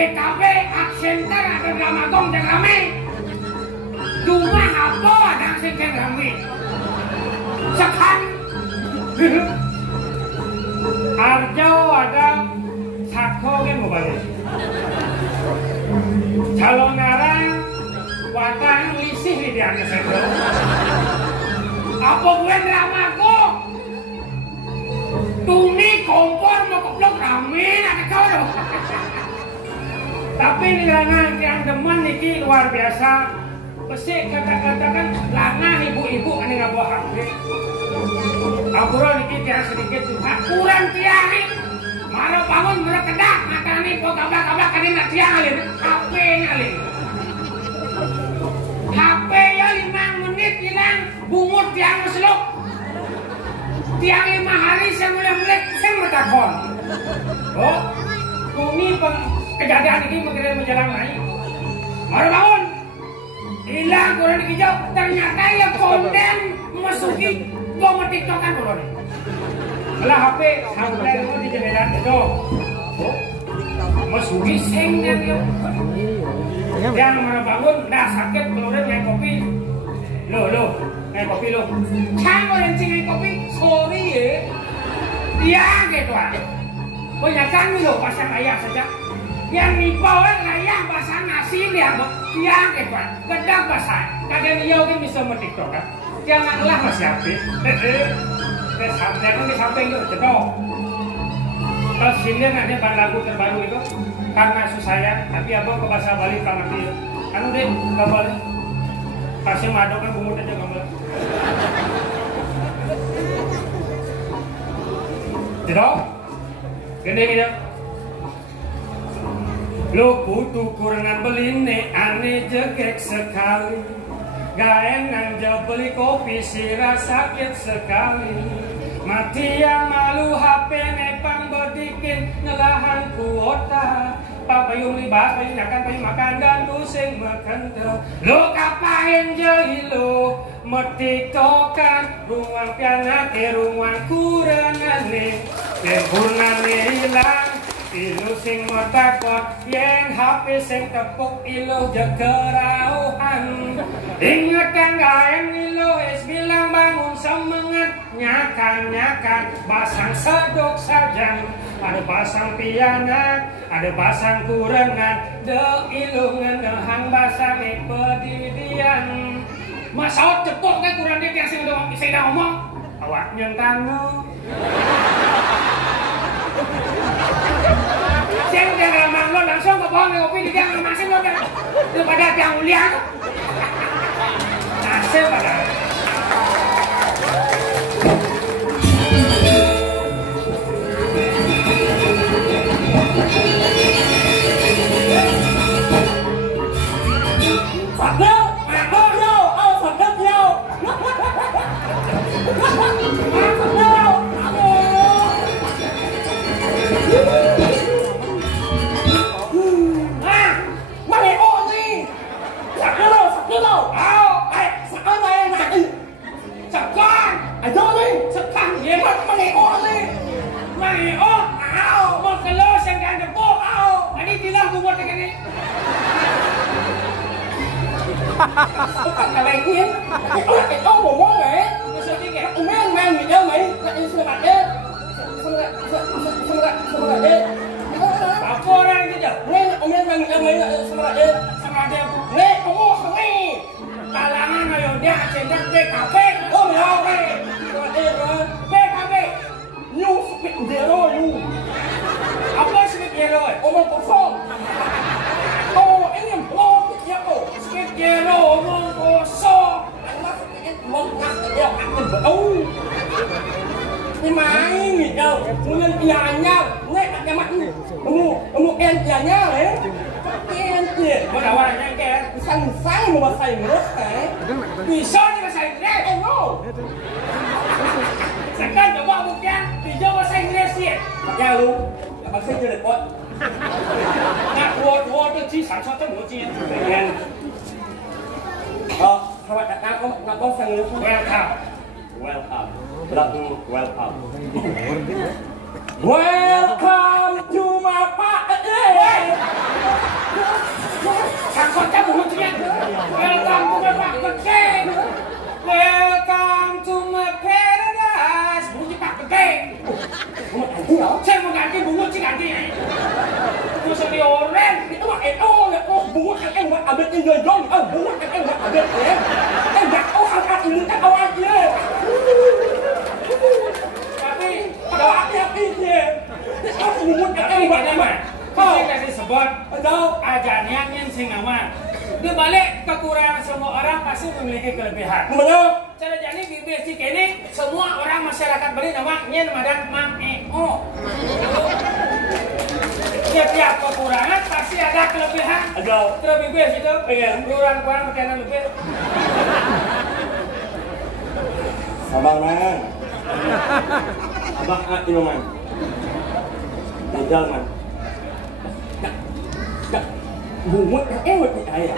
BKB, Aksenter, ada Dramagong dan rame. Cuma apa ada Aksenter rame? Sekarang Arjo ada Sako kan mau balik. Calon ngarang Watang lisih di atas itu. Apa gue Dramagong? Tuni kompor mau keblok rame ada kau dong. Tapi ini lanang yang demen ini luar biasa. Pesik kata-kata kan lanang ibu-ibu ini nggak bawa HP. Akuran ini tiang sedikit tuh. Akuran tiang ini. Marah bangun berkedak. Maka ini kok kabak-kabak kan ini tiang alin. HP ini alin. HP ya 5 menit hilang. Bungut tiang meseluk. Tiang 5 hari saya mulai saya bertakon. Oh, kumi kejadian ini mengenai menjelang naik. Marah bangun. Hilang kurang dikijau. Ternyata ya konten masuki gua tiktokan dulu nih. Malah HP sampai lu di jendela itu. Oh, masuki sing dan yuk. Yang marah bangun dah sakit keluarin naik kopi. Lo naik kopi lo. Cang orang naik kopi. Sorry ya. Dia gitu ah. Banyakan nih lo pasang ayam saja. Yang nipawan ayam pasang nasi dia. Dia gitu ah. Kedang pasang. Kadang dia kan bisa metiktok kan. Janganlah masih api. Sampai kan di samping itu jedok. Terus sini nanti bang lagu terbaru itu karena susah tapi abang ke bahasa Bali kalau nanti anu deh gambar kasih madu kan bumbu aja gambar. Jedok, gini. Lo kutu kurangan beli aneh jegek sekali. Gaengan jauh beli kopi sirah sakit sekali. Mati yang malu HP nepang bedikin ngelahan kuota. Papayung libas payung nyakan payung makan dan pusing makan te. Lo kapain jeli lo metiktokan ruang piana ke ruang kurangan hilang. Ilu sing matakot yang HP sing tepuk ilu jekerauhan. Ingatkan gaeng ilu es bilang bangun semangat. Nyakan basang sedok sajang. Ada basang piana, ada basang kurengan. De ilu ngenehang basang pedidian. Masaot cepuk kan kurang dia yang saya ngomong. Awak nyentang lo. Saya udah ngelamang lo langsung ke pohon kopi di tiang ngemasin lo kan daripada tiang mulia nasib pada Bukan kalian ini, itu ngomong ya, main gitu main, semangat deh. Apa orang gitu? Main main semangat deh. Nih, kamu kami kalangan ayo dia cendak BKB. Oh ya, BKB. New speed zero you. Apa speed zero? Omong kosong. Oh ini belum ya oh. Yelo omong kosong. Ya akan betul. Ini main gitu. Mungkin pianya, nek ada mak. Kamu pianya ya. Pianya. Mana warnanya ke? Sang mau bahasa Inggris kan? Bisa nih bahasa Inggris. No. Sekarang coba bukan bisa bahasa Inggris ya. Ya lu. Bahasa Inggris pot. Nah, 我的机场上这么近，selamat datang, ngomong sang welcome. Welcome to my party. Iya. Saya mau ganti bungut sih ganti. Mau sedih orang. Itu mah ya kok bungut kan buat abet tinggal dong. Bungut kan buat abet ya. Enggak angkat ini kan awalnya. Tapi Kalau hati-hati dia. Itu bungut kan buat apa? Kau kasih sebut. Tahu? Ajarnya yang sing nama. Dia balik kekurangan semua orang pasti memiliki kelebihan. Benar. Cara jadi basic ini semua orang masyarakat beri nama nyen madan mang eo. Setiap kekurangan pasti ada kelebihan. Ada. Terlebih basic itu Pengen. kurang makanan lebih. Sabar man. Abang ini man. Tinggal man. Bungut ewet ni ayah.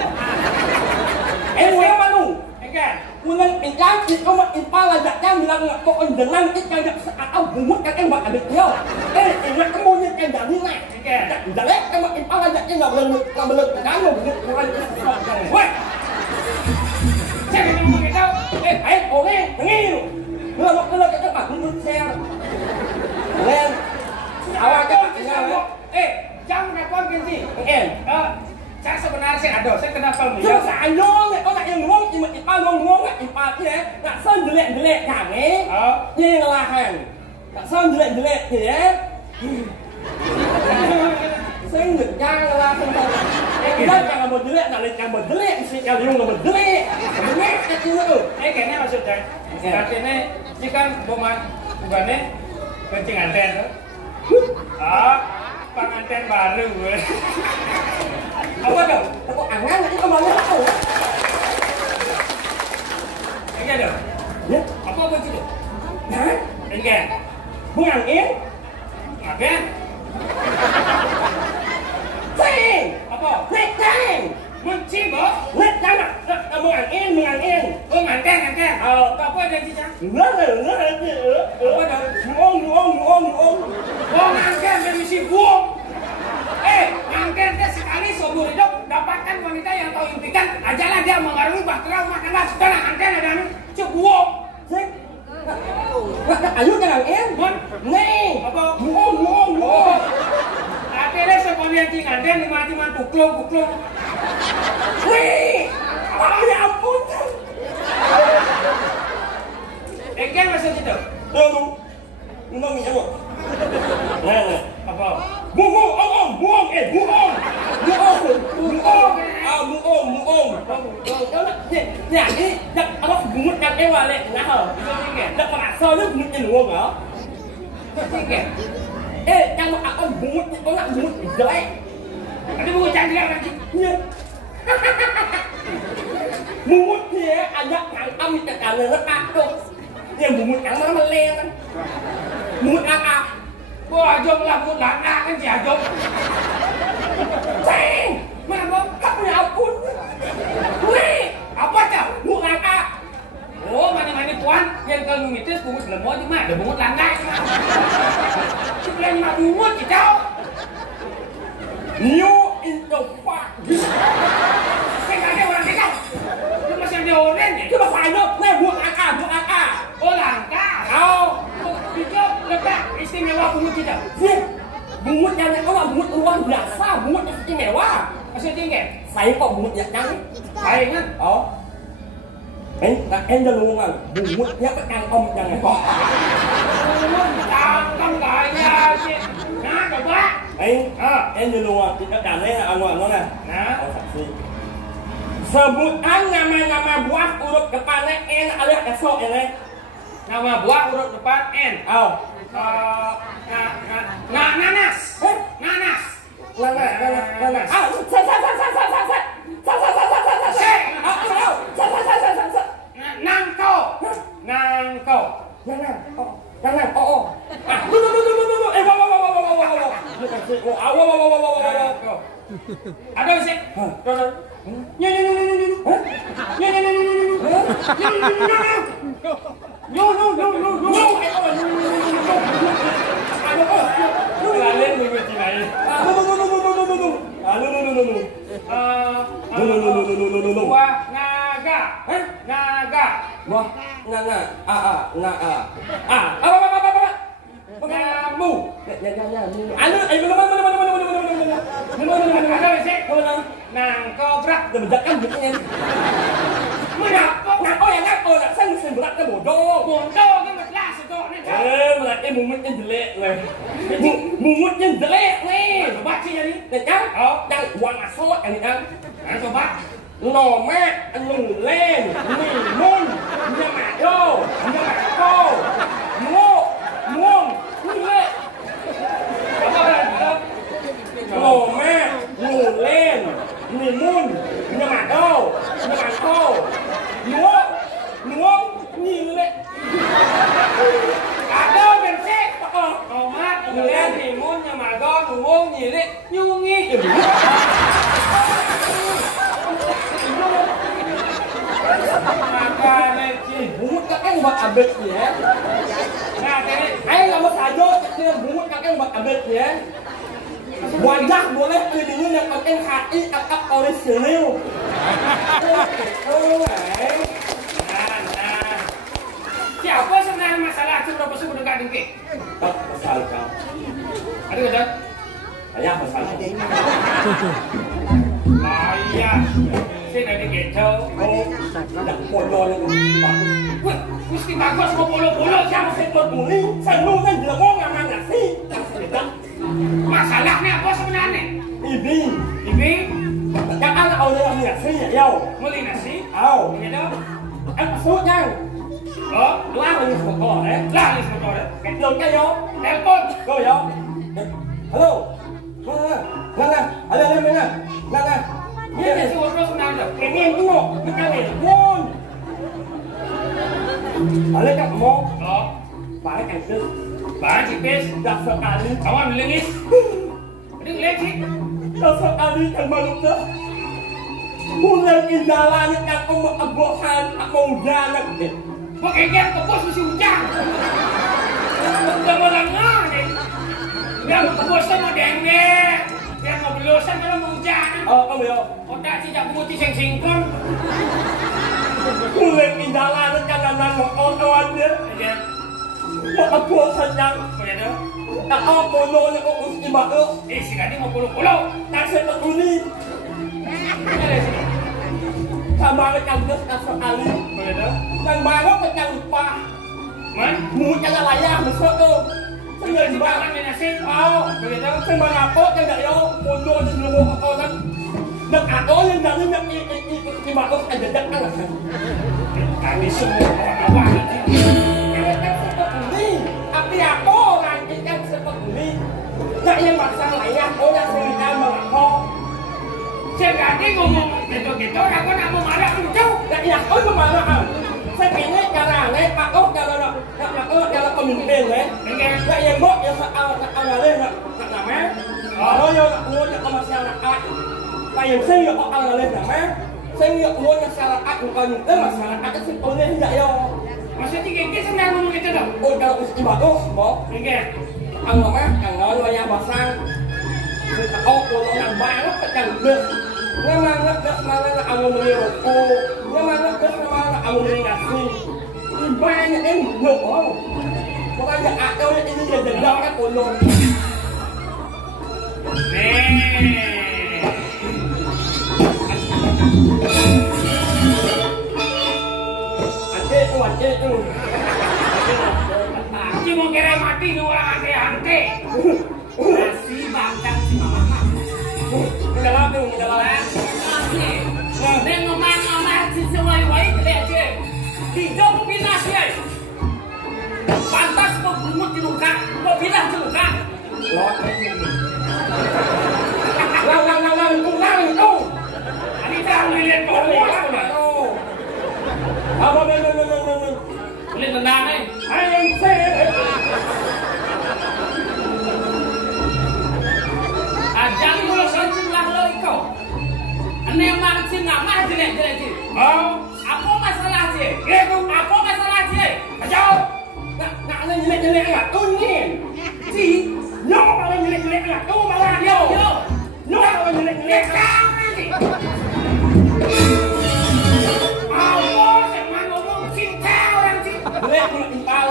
Ewet malu. Kan? Bulan ikan itu mah impala datang bilang nggak kok dengan ikan yang seakau bungut kan ewet ada dia. Ingat kemudian kan jadi nak. Jelek kan impala datang nggak boleh kamu bungut bukan sesuatu. Wah. Saya ngomong gitu. Oke, ngil. Kalau kita mah bungut share. Len. Awak kita Jangan rekod ganti. Saya sebenarnya sih ada, saya kenal kalau Chứ xài luôn này, có lại em ngon nhưng mà ít ba ngon lại ít ba thế đấy. Đã sơn dễ cả ấy. Như là hàng. Đã sơn dễ thì đấy. Sơn được ra là không thật. Em rất là một dễ là lên càng một dễ thì càng dùng là một dễ. Một dễ cái chứ nữa. Kayaknya maksudnya. Artinya ini kan bukannya kencing anten tuh. Pengantin baru. Apa dong? Kok angan itu kemana tahu? Enggak dong. Ya, Apa itu? hả? Enggak. Bukan em. Enggak. Sen. Apa? Nek sen. Mencim, Bos. Nek jangan. Bukan em. Oh, anten. Apa ada di sana? Rất là Apa dong? Nuông. Oh, anten misi buang. Anten dia sekali seumur hidup dapatkan wanita yang tahu impikan, ajalah dia mengarungi bahtera rumah tangga. Sekarang anten ada nih, buang. Sik. Ayo jangan em. Nih. Apa? Nuông. Akhirnya sekalian cing anten dimati-mati buklung. Wih. Ya ampun. Kan maksud itu? Aduh. Ngomong ya, Bu. Nah. Apa? Buong. Buong. Nhà đi, đặt nó bungut kan ewa le, nah. Đặt merasa lu bungut luang ah. Jangan aku bungut itu nak bungut jelek. Ada buku cantik lagi. Iya. Bungut dia ada tangkam di kanan aku. Dia bungut yang mana meleng. Bungut akak. Wah, jom lah buku lana kan si Ajom. Ceng, mana kamu ya ampun. Wih, Apa tau? bungut akak. Oh, mana puan yang kalau mitis bungut lemot cuma ada bungut lana cuma. Sebelah lima bungut kita. New in the park. Saya nggak ada orang kita. Itu masih ada orang ya. Kita phải đâu? Này bungut akak. Oh, langka. Kau, Itu letak istimewa bungut kita. sih. Bungut yang kau bungut luar biasa, bungut yang istimewa. Maksudnya enggak? Saya kok bungut yang nang. Baik kan? Oh. Em đã luôn à, bungut yang ăn om yang này. Tangkap kayaknya sih. Nah, coba. Em đã luôn à, kita cảm thấy là ngoan nó nè. Nah, Sebutan nama-nama buah huruf depannya N alias esok ini. nama buah huruf depan N. Oh. Nanas. Nanas. Nangko. Ada sih. Kalian menguji lagi. Buah naga. Naga. Wah, Nama bu. Anu, Ada sih. Nang kobrak. Đừng giật em giật em. Oh ya kan, oh nak sen berat ke bodoh. Bodoh kan belas itu nih. Berarti mumutnya jelek nih. Mumutnya jelek nih. Coba sih jadi. Được kan? Đang quăng sốt anh kan. Coba. Nò mát, anh lùn lên, mì môn, nhà mạ đô, nhà mạ cô, muông, như vậy. Nò mát, lùn lên, mì môn, nhà mạ đô, nhà mạ cô, muông, như vậy. Cả đô bên xe. Nò mát, lùn lên, mì môn, nhà mạ đô, muông, như vậy. Nhu nghi. Maka ni bungut kakek buat abet ya. Nah, jadi Ayo lama saja dia bungut kakek buat abet ya. Wajah boleh pilih yang penting hati akak orisinil. Siapa sebenarnya masalah itu berapa suku dekat dengki? Pasal kau. Ada betul? Ayah pasal kau. Ayah, saya dari Gecau. Oh, nak polo yang bagus. Wih, mesti bagus mau polo-polo siapa sih? Saya muli, saya kan jelengong yang mana sih? Masalahnya apa sebenarnya? Ini, Ini yang anak orang yang sih ya. beli nasi, Au, ini dong. số nha. Oh, Lá là như một con đấy. lah ni motor. Kẹt đường cái vô. Telepon. Go vô. Hello. Nè. Ada lên nè. Nè. Ini dia si Wondro sebenarnya. Cái nghe cái ngộ, cái này ngon. Ở đây các món, Oh, phải cảnh tư. bahan tipis. Đặt sợ Ali. Kawan melengis. Ini ngeliat sih. Đặt sợ Ali yang malu dah. Bulan indalah yang aku mengabokan mau jalan deh. Pakai game ke bos mesti hujan. Udah mau lengah nih. Dia ke bos sama dengdek. Dia mau belosan kalau mau hujan. Không hiểu. Otak tidak putih yang sinkron. Bulan indalah yang kanan orang dia. Ya, Mengabokan senang. kau lihat tu. Tak apa yang aku istimewa. Si Kadi mau puluh-puluh. Tak sempat ini. Ada di sini. Sama dengan das sekali. Kau lihat tu. Dan baru jangan lupa. Man, Mulutnya layak besok tu. tinggal di bawah ni nasi. Oh, Kau lihat tu. Saya mengapa yang tak yo mundur di seluruh orang. Dan ada yang dari yang istimewa ada dekat lah. Kami semua orang awam ini. Ini, tapi apa orang ikan seperti ini? Tak yang masalah layak, orang sendiri mengapa? Si Kadi ngomong gitu-gitu, aku nak mau marah lucu. Tak yang aku marah. Saya ingin cara ni, Pak Oh kalau pemimpin ni. Dengan Tak yang bok yang awalnya nak nama. Kalau yang ngôn yang masyarakat. Tak yang saya yang awalnya nama. Saya yang ngôn masyarakat bukan itu masyarakat itu sebetulnya tidak yo. maksudnya Kiki sebenarnya ngomong gitu dong. Oh kalau istimewa bok. Dengan Ang nama ang nói yang basang. Oh kalau nak banyak tak được. Memang nak mana nak ang beliau. Memang nak mana ang beliau nasi. Banyak yang được oh. Pokoknya ada ini yang dendam kan ulun. Ante tu. Si mau kira mati ni orang ante-ante. Nasi bangkang si mama. Mendalam tu, mendalam. Dia ngomong-ngomong si sewai-wai kelihatan je. Hidup binasi ay. Pantas kau bungut di luka, kau bilang di luka. Lang tu. Ini dah lihat kau luas pula. Apa Lihat tendang ni. ayam saya. Jangan mula sancing lah lo ikau. Ane mang sing ngamah jelek-jelek je. Oh, apa masalah je? Apa masalah je? Kacau. Nak jelek-jelek enggak? Ungin. Si, no kalau jelek-jelek enggak? Kamu malah Yo. no kalau jelek-jelek. Kau nanti. Apa yang ngomong cinta orang sih? Jelek enggak impal.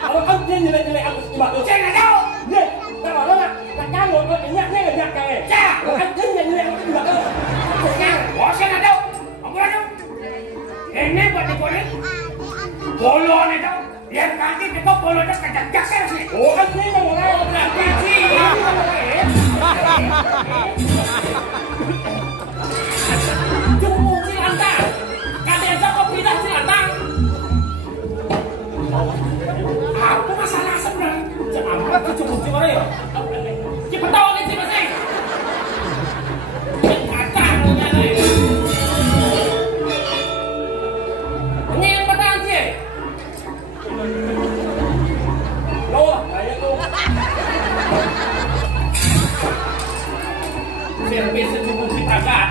Kalau kau dia jelek-jelek aku coba tu. Saya nggak tahu. Dia, tak malu nak. Nak nyanggut, nak nyak kan. Cak. Kan dia jelek aku coba tu. Wah, saya nggak tahu. Apa itu? Ini buat digoreng. Polo ni tahu. Yang kaki kita polo dah kacak sih. Oh, kan dia yang mulai. Oh, berarti sih. Tunggu silantang. Kadang kau pindah silantang. Apa masalah sebenarnya? Jangan apa cucu mana ya? Cepat tahu ni siapa sih? Kacang punya ni. Ini yang petang sih. Loh, kayak tu. Servis secukup kita kan?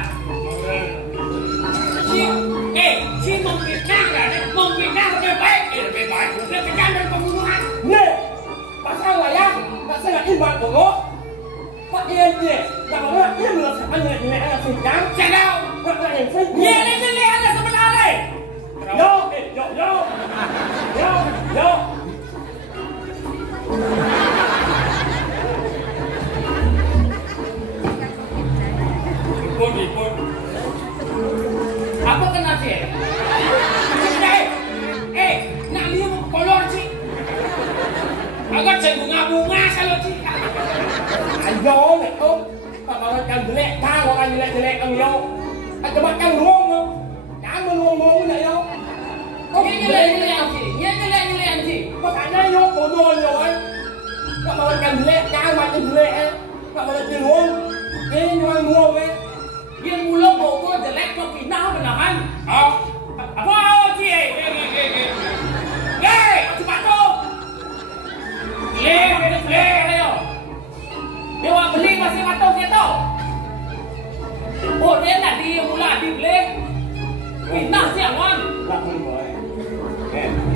Si memfitnah kan? Memfitnah lebih baik. Lebih baik. Lebih kejam dari pembunuhan. Ni, pasal wayang, pasal nak iman dulu. Pak Ian dia, tak malu nak dia melaksanakan jelek-jelek anak sidang. Saya tahu. Nak yang saya. Dia ni jelek ada sebenarnya. Yo. Ipun. Apa kena sih? Nak lihat kolor sih. Agak bunga-bunga kalau sih. Ayo, nak tu. Tak malu kan jelek, kau orang jelek-jelek kau yo. Coba kan luang yo. Jangan meluang-luang nak yo. Dia jelek sih. Makanya yo bodoh yo kan. Tak malu kan jelek, kau macam jelek kan. Tak malu kan luang. Ini orang luang kan. Dia mula bawa jelek kau pindah benaran. Apa sih? Cepat tu. Ayo. Dia orang beli masih matang dia tahu. Oh dia nak dia mula dibeli. Pindah siangan. Tak boleh.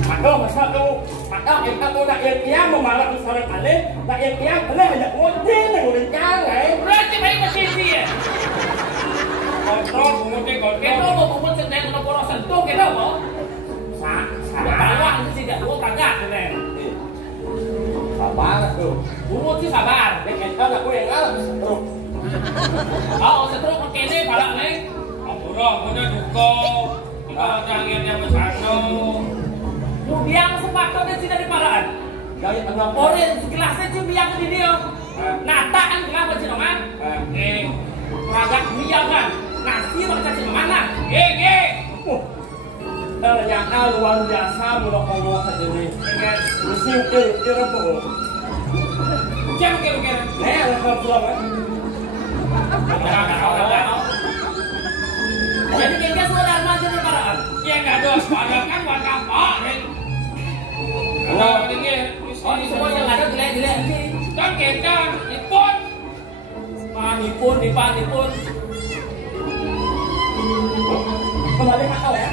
Padahal masa tu, padahal kita tu nak yang kiam memalak misalnya kali, nak yang kiam boleh ada kunci ni boleh jangan. Berarti baik masih dia. Kontrol kemudian kita mau buat sedang nak boros sentuh kita mau. Sabar sih tidak dua kagak ni. Sabar tu. Buat sih sabar. Kita nak boleh ngalah setruk. Setruk pakai ni balak ni. Murah duko. Kita jangan yang besar tu. Yang sepatutnya tidak diparaan. Dari tengah orang sekelasnya cuma yang di dia. Nataan kenapa sih teman? Agak biar kan. Nasi baca sih mana? Yang luar biasa mulut Allah saja ni. Musim kira tu. Jangan kira-kira. Lepas pulang kan. Jadi kira sudah ada jadi paraan. Yang ada paraan kan warga apa? Kalau ini semua yang ada jelek-jelek kan kita nipun. Nipun. Kembali kat kau ya.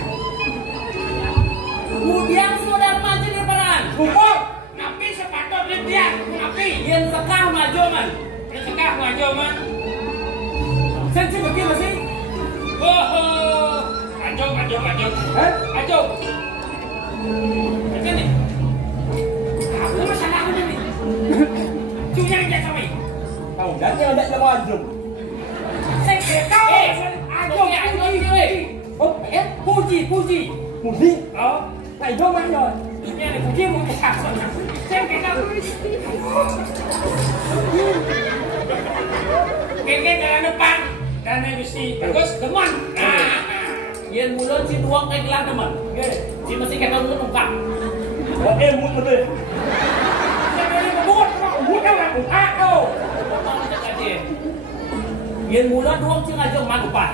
Kemudian saudara maju di peran. Kumpul. Napi sepatutnya dia. Napi yang sekah maju man. Sensi begini masih. Maju. Maju. Macam ni. Apa masalah ni? Cuma yang dia sampai. Tahu dah yang ada nama Ajum. Saya tahu. Ajum. Oh, Puji. Puji. Tại Ajum anh rồi. Ini ada puji mungkin sakit. Saya kena. Keke jalan depan. Dan mesti bagus teman. Yang mulut si tuang kayak gelang teman. Si mesti kata mulut ungkap. Oke, mut betul. Saya beri mut yang aku aku. Yang mulut tuang si ngajak malupa.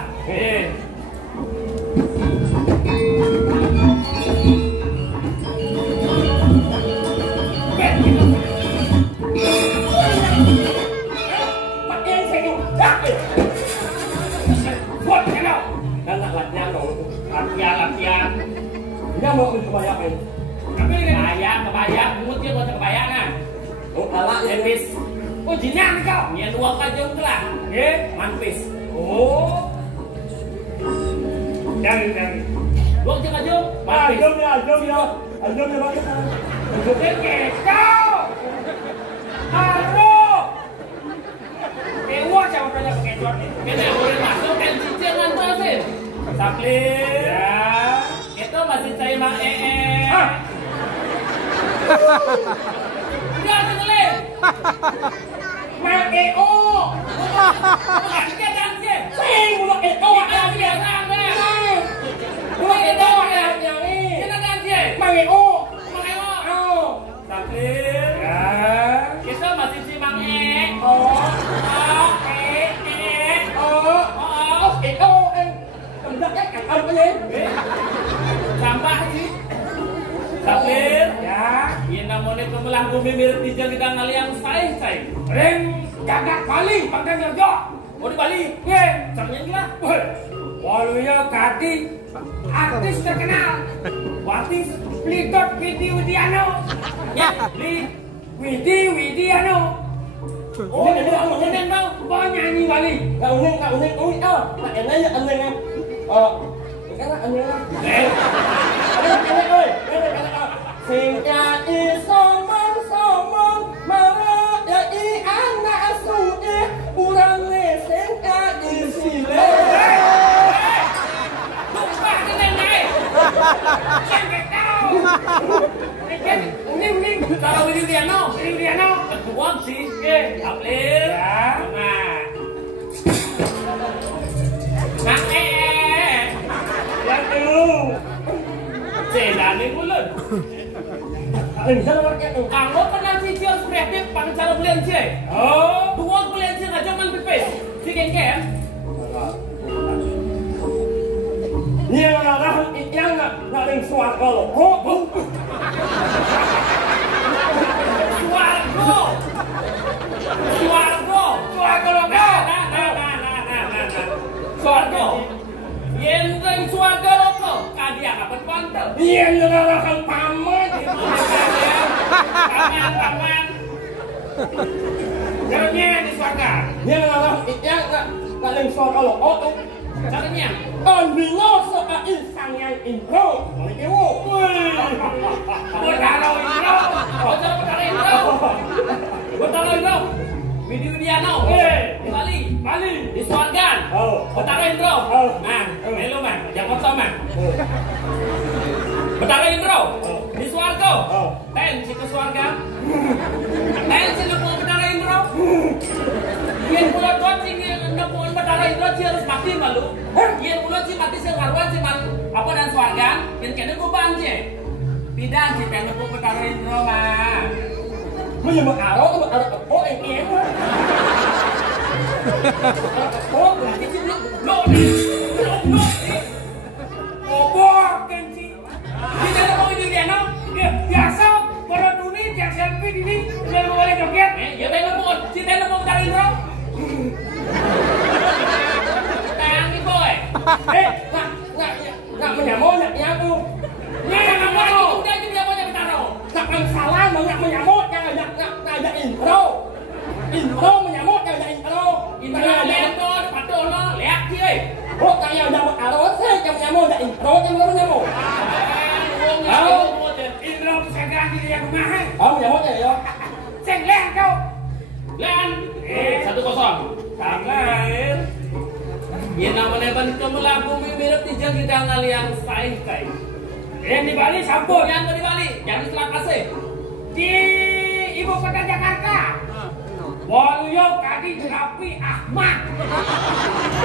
Latihan. Dia mau kebayang. Kebayang, mut dia buat kebayangan. Oh, kalah Manpis. Oh, jinak kau. Yang dua kajong tu lah. Manpis. Oh. Jangan. Dua kajong. Ajum dia. Ajum dia bagus. Kekau. Halo. Dewa jangan banyak kecot nih. Kita boleh masuk kan cicil ngantosin. Saplir. Ya. Itu masih cari Mang Ah. Udah boleh. Mang EO. Kita ganti. Sing mulut EO Kita biasa deh. mulut EO ada yang ini. Kita ganti. Mang EO. Mang Oh. Saplir. Ya. Kita masih cari Mang Oh. Oh. Oh. Oh. EO em. Tendang cái cảnh âm cái gì? Sampah sih. Saplir. Ya. Ini namanya pemelah bumi mirip di jalan kita ngaliang say. Rem jagat Bali pangkat Jojo. Oh di Bali. Ye. Caranya gila. Waluyo Kati artis terkenal. Watis. Litot Widi Widiano. Ya. Widi Widiano. Oh ini ngomongin tau. Penyanyi Bali. Nggak unik. Oh iya. Nah enaknya anehnya. Kan anehnya. Sing kai somong marah yai anak suke urange sing kai sile. Lupa kena naik. Jangan tahu. Uning. Kalau Widiano. Widiano. Uang sih. Saplir. Ya. Mang Yang dulu. Sedane mulut. Kamu pernah cicil kreatif pang cara belian sih? Oh. Dua belian sih aja man pipis. Si kan? Yang orang yang nggak ada suara kalau. Suargo. Suargo. Yang ring suargo lo kadia kapan pantel. Iya yang orang pamer. Paman. Caranya di suara. Yang orang yang nggak ring suara kalau. Oh. Caranya. Bingo soal insang yang intro. Betara Indro. Widiano. Di Bali. Di Swargan. Betara Indro. Nah, lu mah, jangan sama. Betara Indro. Di Swargo. Tensi ke Swargan. Tensi ke Betara Indro. Yang pulau coaching nemuin Betara Indro sih harus mati malu. Yang pulau sih mati sih ngaruan sih mal apa dan Swargan. Yang kena kuban sih. Tidak sih kena ku Betara Indro mah. Bây giờ mà ảo đó mà có em quá. Oh, cái chữ lộ đi. Obo kenci. Đi đây là mau đi đèn không? Biasa para dunia yang selfie ini sudah boleh joget. Ya đây là một, chị đây là một gia đình không? Tàng đi boy. Nggak menyamuk ya tuh. Ini yang kamu udah juga mau nyampe taruh. Nggak salah nggak menyamuk nggak ada intro. Intro menyamuk nggak ada intro. Intro lihat tuh, patuh no, lihat sih. Oh kayak udah aro sih yang menyamuk ada intro yang baru menyamuk. Intro saya ganti dia kemana? Oh menyamuk ya yo. Ceng len kau. Len. 1-0. Tangan. Ya namanya ban kemulah bumi mirip tijang kita ngaliang say. Yang di Bali sampun. Yang di Bali, jangan setelah kasih. Di ibu kota Jakarta. Waluyo Kadi Rapi Ahmad.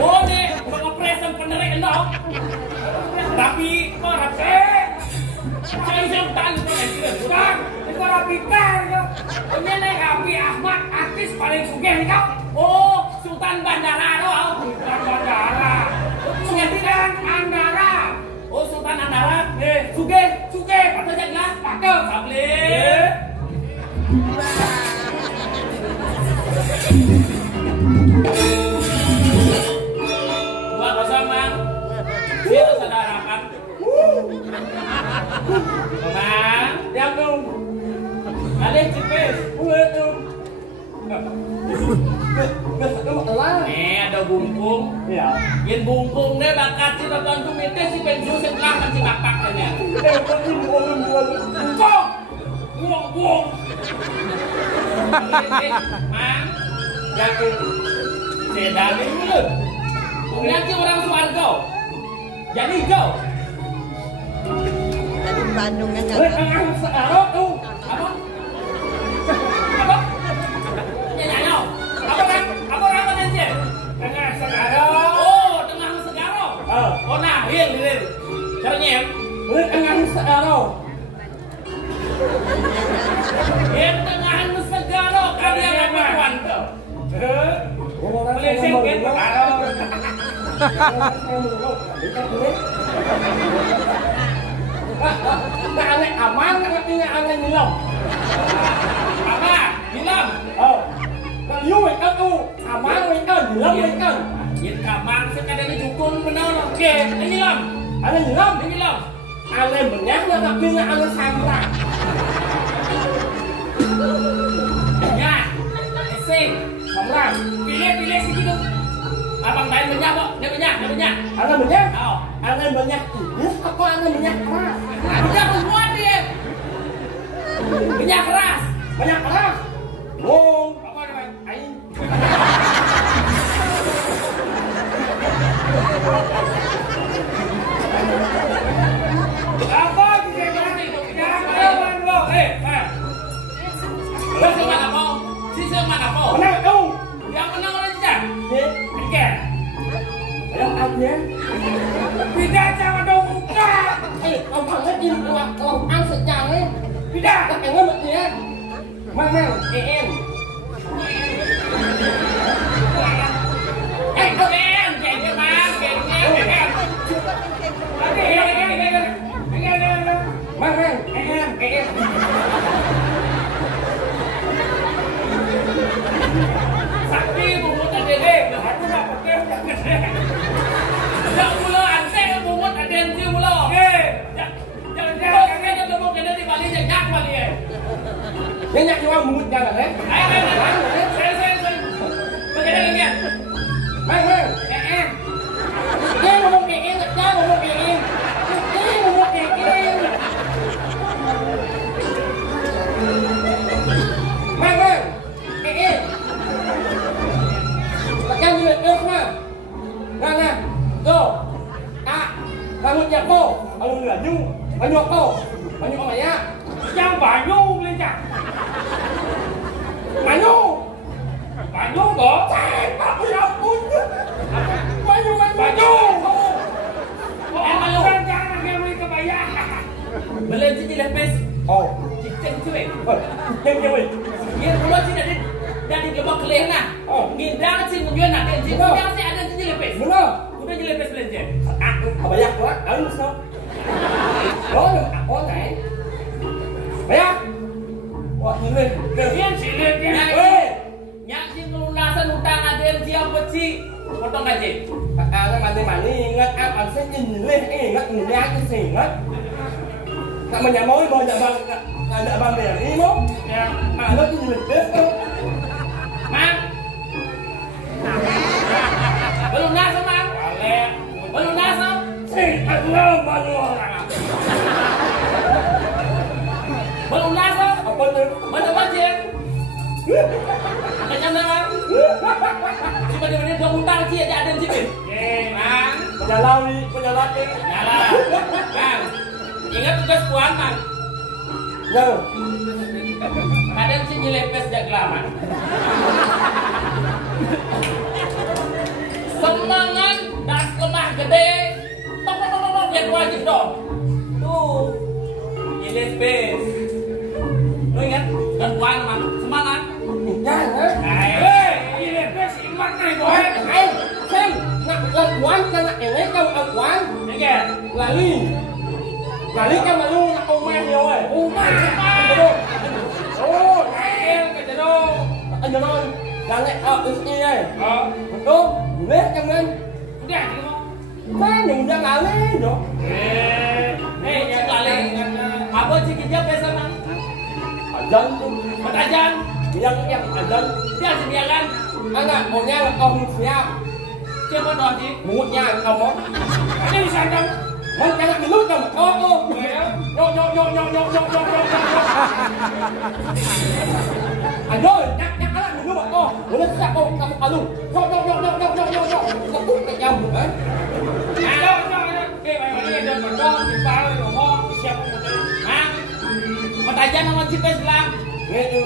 Oh nih, pengepresan penerik dong. Tapi kok rapi? Saya sultan Bukan, itu Rapi Kar. Ini nih Rapi Ahmad, artis paling sugih nih kau. Oh, Sultan Bandara dong. Sultan Bandara. Sultan Andara. Oh, Sultan Andara. Sugih. Patut jelas. Patut. Saplir. Dua kosong mang. Dia saudara kan. Mang. Yang tu. Alih cipes. Tu. Nih ada bungkung. Ya. Yen bungkung deh bakat si bapak komite si pensiun setelah masih bapak kan ya. Bungkung. buang. Mang, Yakin. sedani dulu. Nanti orang Suarga. Jadi kau. Dari Bandung kan Ang searah tu. Apa? Apa? Ya nyanyo. Apa kan? Apa orang nanti? Tengah searah. Oh, tengah segaro. Oh nah, hiel. Caranya. Ang searah. Yang tengah segaro kalian apa tuan kau? Meleset kan segaro. Nak aneh aman, nak tinggal aneh nilam. Apa? Bilang. Nak you ikan tu, aman ikan, nilam ikan. Yin kamang sekadar dukun benar. Oke, ini lam. Aneh nilam, Ini lam. aneh banyak nak tinggal aneh samrak. Ya. Sing. Samrak. Pilih segitu. Abang lain banyak kok. Dia banyak. Aneh banyak. Oh. Aneh banyak ini, apa aneh banyak keras? Banyak semua dia. Banyak keras. Banyak keras. Wong. Apa namanya? Aing. Apa dia berani? Jangan lo. Sisi mana kau? Sisi mana kau? Menang tu. Yang menang orang tidak. Ni, Tiket. yang aja. Tidak jangan dong buka. Ông thằng nó im lòng ăn sợi chàng ấy. Tidak. Tất cả nó bật gì á. Mang, em. Keren, kayaknya bang, keren. Mang, em. Sakti bumut ada deh, aku nak pakai gede. Jangan mula antek bumut ada yang cium mula. Jangan kita temu kena di Bali jangan Bali ya. Dia nhạc cho ông muốn ra là đấy. Ayo, saya. Bagaimana lagi? Mang, em. Dia mau một em, dia mau một em. Dia mau một em. Mang, em. Tekan juga terus mah. Nah. Tuh. Rambut cô, ông lửa nhung, bao nhiêu cô, bao nhiêu mày á? Jangan banyu lên chả. Banyu Có. aku ya ampun. Banyu. Em malu. Jangan beli kebaya. Beli cincin lepes. Oh, Cincin cuy. Yang weh. Dia keluar sini dari gebak kelena. Ngindang cincin menjual nak cincin. Yang sih ada cincin lepes. Benar. Udah cincin lepes belanja. Banyak quá, đỡ sao? Đó là có này. Thấy không? Wah, nhìn lên. Kalian sih lihat ya. Weh, Nyak sih lunasan utang ada yang siapa sih? Potong aja. cái mandi ingat anh sẽ nhìn lên cái ingat nhìn ra cái gì hết. Mà nhà mối bây giờ bằng để đi mốt. Ya. Nó nhìn mình biết không? Mang. Belum nas mang. Belum nas. Anh lo mà lo. Belum nas. Apa tu? Mana aja. Macam mana? Cuma dia dua utang sih aja ada sih. Mang. Penyalau đi. Nyala. Mang. Ingat tugas puan, Mang. Nhờ. Kadang sih nyelepes jaglaman. Semangat dan lemah gede. Tok biar wajib dong. Tuh. Nyelepes. Lu ingat dan puan, Mang. Semangat. Nhang hả? Nyelepes iman nih, Ôi, anh xem là quán ta là lấy câu ở quán Ini kan? là ly câu là luôn là ông mang nhiều rồi Uma. ô El kata dong. anh nói là lại ở cái gì đây Oh. đúng lết trong anh Udah, gitu mau. má nhìn ra là lấy rồi Cik Lale. Apa cik hijab biasa, Mang? ở dân Petajan. dân em ở dân Dia sediakan. anh ạ một nhà là ông nhau Siapa doang sih? một nhà là ông đó Ini bisa dong. Jangan minum kamu. Oh. Ayo, jangan minum oh. Boleh tak kamu kalu. Yo. Aku tak nyambung kan. Ayo. Ini ada berdong, dipal, ngomong, siapa mau hah? Matajan sama si Peslang.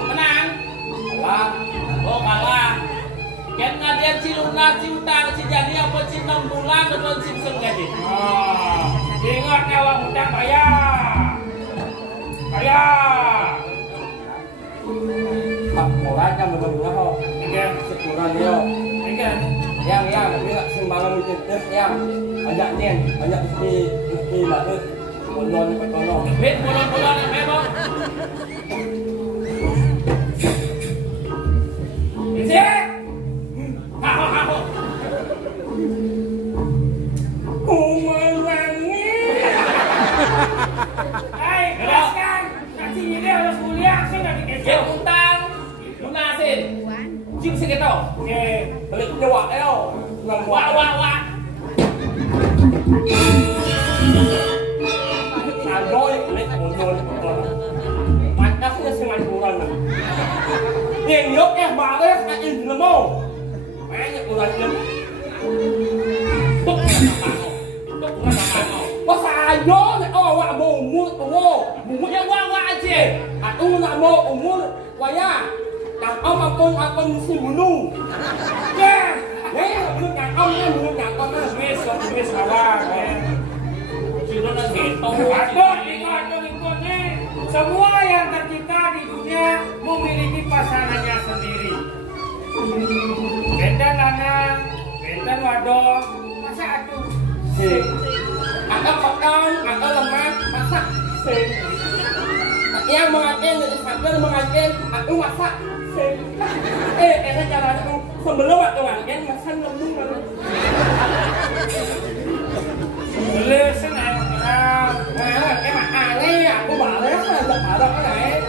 Menang. Kalah. Oh kalah. Kan ngadian si lunak, si utang, si jadi apa si 6 bulan atau si sengaja. Ingat nyawa utang bayar. Pak mulai kan benar-benar kok. Enggak. Sekuran dia. Enggak. Yang dia sembalang itu yang banyak mesti bagus. Bolon pekono. Bet bolon memang. Ini. Haho. Umangi. Hai, jelaskan. Nanti ini harus kuliah sih enggak dikasih utang. Lunasin. Jing segitu. Oke, Balik nyawa eo. wah. Adoy balik bolon pekono. Pantasnya semanguran. Yang yok balik aja nemo. Banyak uratnya. Pas ayo nek awak mau umur Yang wah aja. aku nak mau umur waya. Yang ampun si bulu. Ya. Lu yang om Wis awak. Sudah nanti ikut nih. Semua yang tercipta di dunia memiliki pasangannya sendiri. Benten lanang, benten wadon, masa atuh. Ada pekan, ada lemak, masak. Yang mengajen, sambil mengajen, aku masak. Ini caranya sebelum waktu ngajen, masak lembung lalu. Boleh senang. Cái mặt này aku balik lah, tak ada cái này.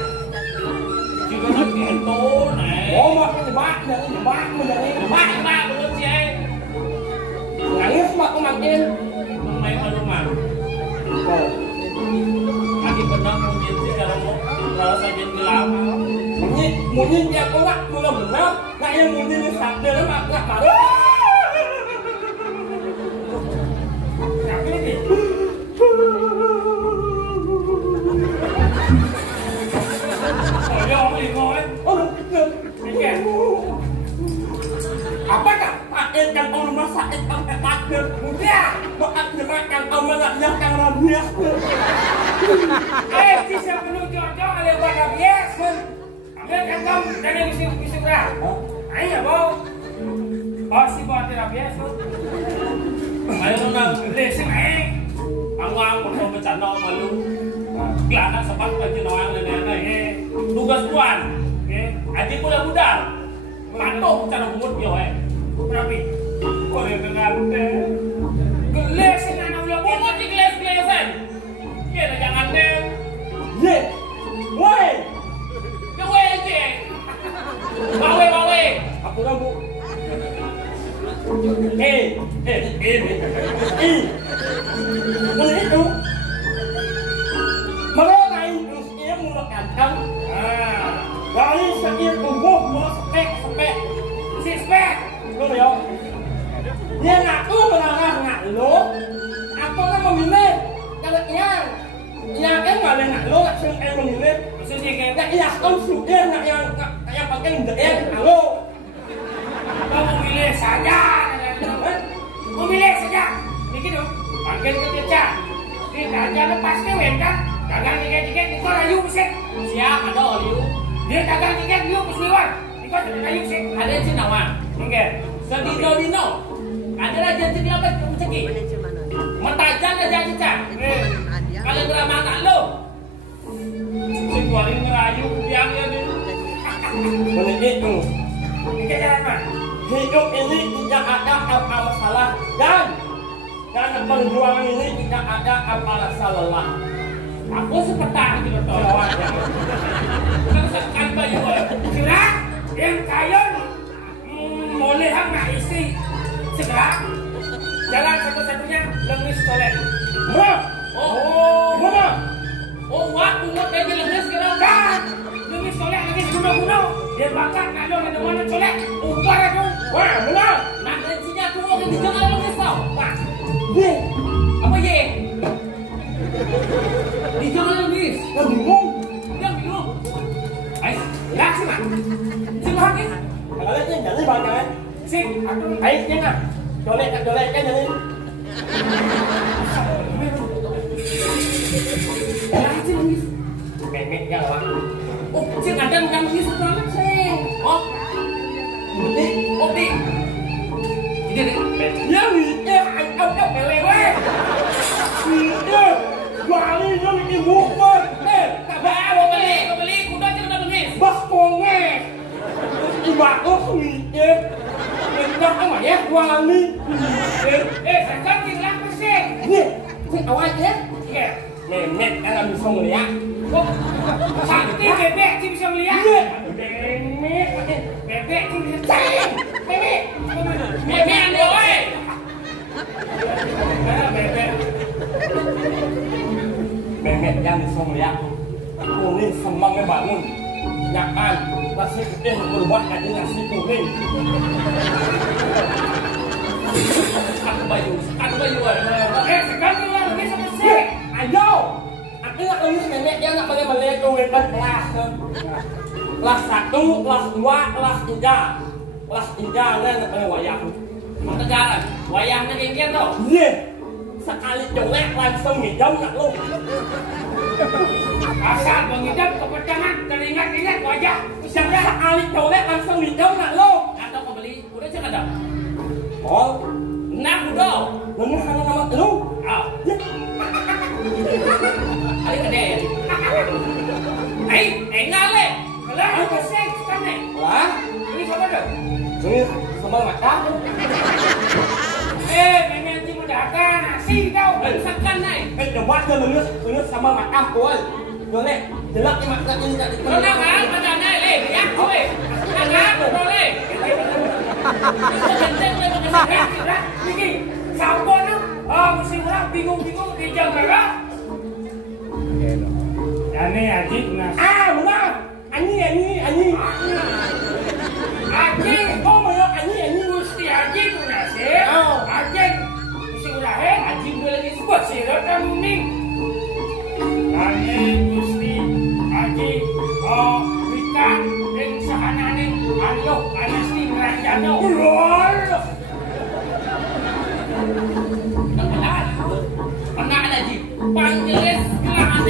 Juga nak bento nih. Oh, mak cái bác này. Mak belum sih. Nangis mak aku makin. Main rumah. Oh, Lagi benang mungkin sih kalau rasa jadi lama. Mungkin dia kuat, mula benar. Nak yang mungkin sabda lah mak tak baru. Tapi ini. Apakah pakai kan orang masak sampai pakai muda? Makan makan orang yang rabies. Bisa penuh jodoh oleh pada biasa. Ambil kantong dan yang isi berat. Ayo bau. Pasti buat rabies. Ayo nang lesing Ang mau bercanda malu. Kelana sempat bagi orang nenek. Tugas tuan. Adik pula muda. Mantuk cara bungut dia Berapa? Kau yang dengar Gelesin anak ulang bungut di geles-gelesan. Iya jangan deh. Ye, woi. Gawe aja. Bawe. Aku rambut. Ini itu. Mengenai usia mula kantang. Dari sekian tumbuh mula spek. Si spek. Lo ya. Dia ngaku melarang ngak lo. Apa nak memilih? Kalau yang kan nggak ada ngak lo, langsung memilih. Maksudnya kayak Nak yang sudah nak yang pakai ndak halo. kau memilih saja. Memilih saja. Bikin dong. Panggil ke Tirca. Kita aja lepas kewen kan. Dagang tiket kau layu sih. Siap ada layu. Dia dagang tiket dulu pesliwan. Kau tidak layu sih. Ada yang Cinawan. Enggak. Sedino. Ada aja sini apa ceki. Mentajan aja Tirca. Kalau drama anak lo. Si kuarin ngerayu yang dia ni. Begitu. Ini jalan mana? Hidup ini tidak ada apa masalah dan perjuangan ini tidak ada apa masalah. Aku sepetah gitu tolong. Kan bayu. Segera yang kayon boleh hang nak istri. Segera jalan satu-satunya lemis toilet. Mana? Oh. Mana? Oh, wah, bungut dia lemes sekarang. Kan. Lemes colek lagi kuno-kuno. Dia bakat nak ada mana colek. Ubar aku. Wah, mana? Nak rencinya aku orang di jangan lemes tau. Wah. Ye. Apa ye? Di jangan lemes. Kau bingung? Yang bingung. Ayo, dah sini. Sini lagi. Kalau lihat yang jadi banyak. Sini, aku. Ayo, jangan. Colek kan jadi. Dah sini lemes. Memek yang apa? Oh, sini ada yang lemes banget sih. Oh. Oh, di. Ini deh. Ya, ya, anh pelek weh. Iya, balik yang ini bukan. Tak mau beli. Kuda je udah lemes. Bas konge. Ibak lo iya. Enggak ama ya, wali. Sekarang tinggal bersih. Nih, sing awal ya. Ya. Memek kan bisa ngeliat. Oh, sakti bebek sih bisa melihat. Iya. Bebek sih bisa ceng. Bebek. Bebek anda oi. Bebek. Memek yang bisa ngeliat. Kuning sembangnya bangun. Nyakan, nasi putih berubah jadi nasi kuning. Aku baju. Sekarang tinggal bersih bersih. Ayo, aku nggak nulis nenek dia nggak boleh tulis kelas. Kelas 1, kelas 2, kelas 3. Kelas 3 dan nggak wayang. Tegaran. Wayangnya genggen tau. Iya, sekali jelek langsung ngidam nggak lu? Asal mengidap kepedangan teringat-ingat wajah. Sekali jelek langsung ngidam nggak lu? Atau kau beli. Udah cek ada. Oh, Nak udah. bener kan nama lu? Ah. Ya, Hari gede ya. Enggak le. Kalau mau bersih kan nih. lah, Ini siapa tuh? ini sambal macam. Memang nanti mau datang nasi kau. Bangsakan nih. Coba aja nulis sambal macam koi. Jelek, jelek ni makan ini tak Kau nak kan? Mana nih le? Ya, kau. Nak kau le. Kenceng le bekerja. Ini siapa tu? Mesti orang bingung-bingung di Jakarta. Ini Ajit nas. Ah, benar. Ani. Ajit. Oh, banyak ani. Mesti Ajit tu nasib. Ajit. Mesti ulahin. Ajit boleh lagi sebut. Sirat kamuning. Ajit mesti Ajit. Wikan. Dan sahanane. Alok. Anasti merajano. Pernah ada Ajit. Panjelis kelangan.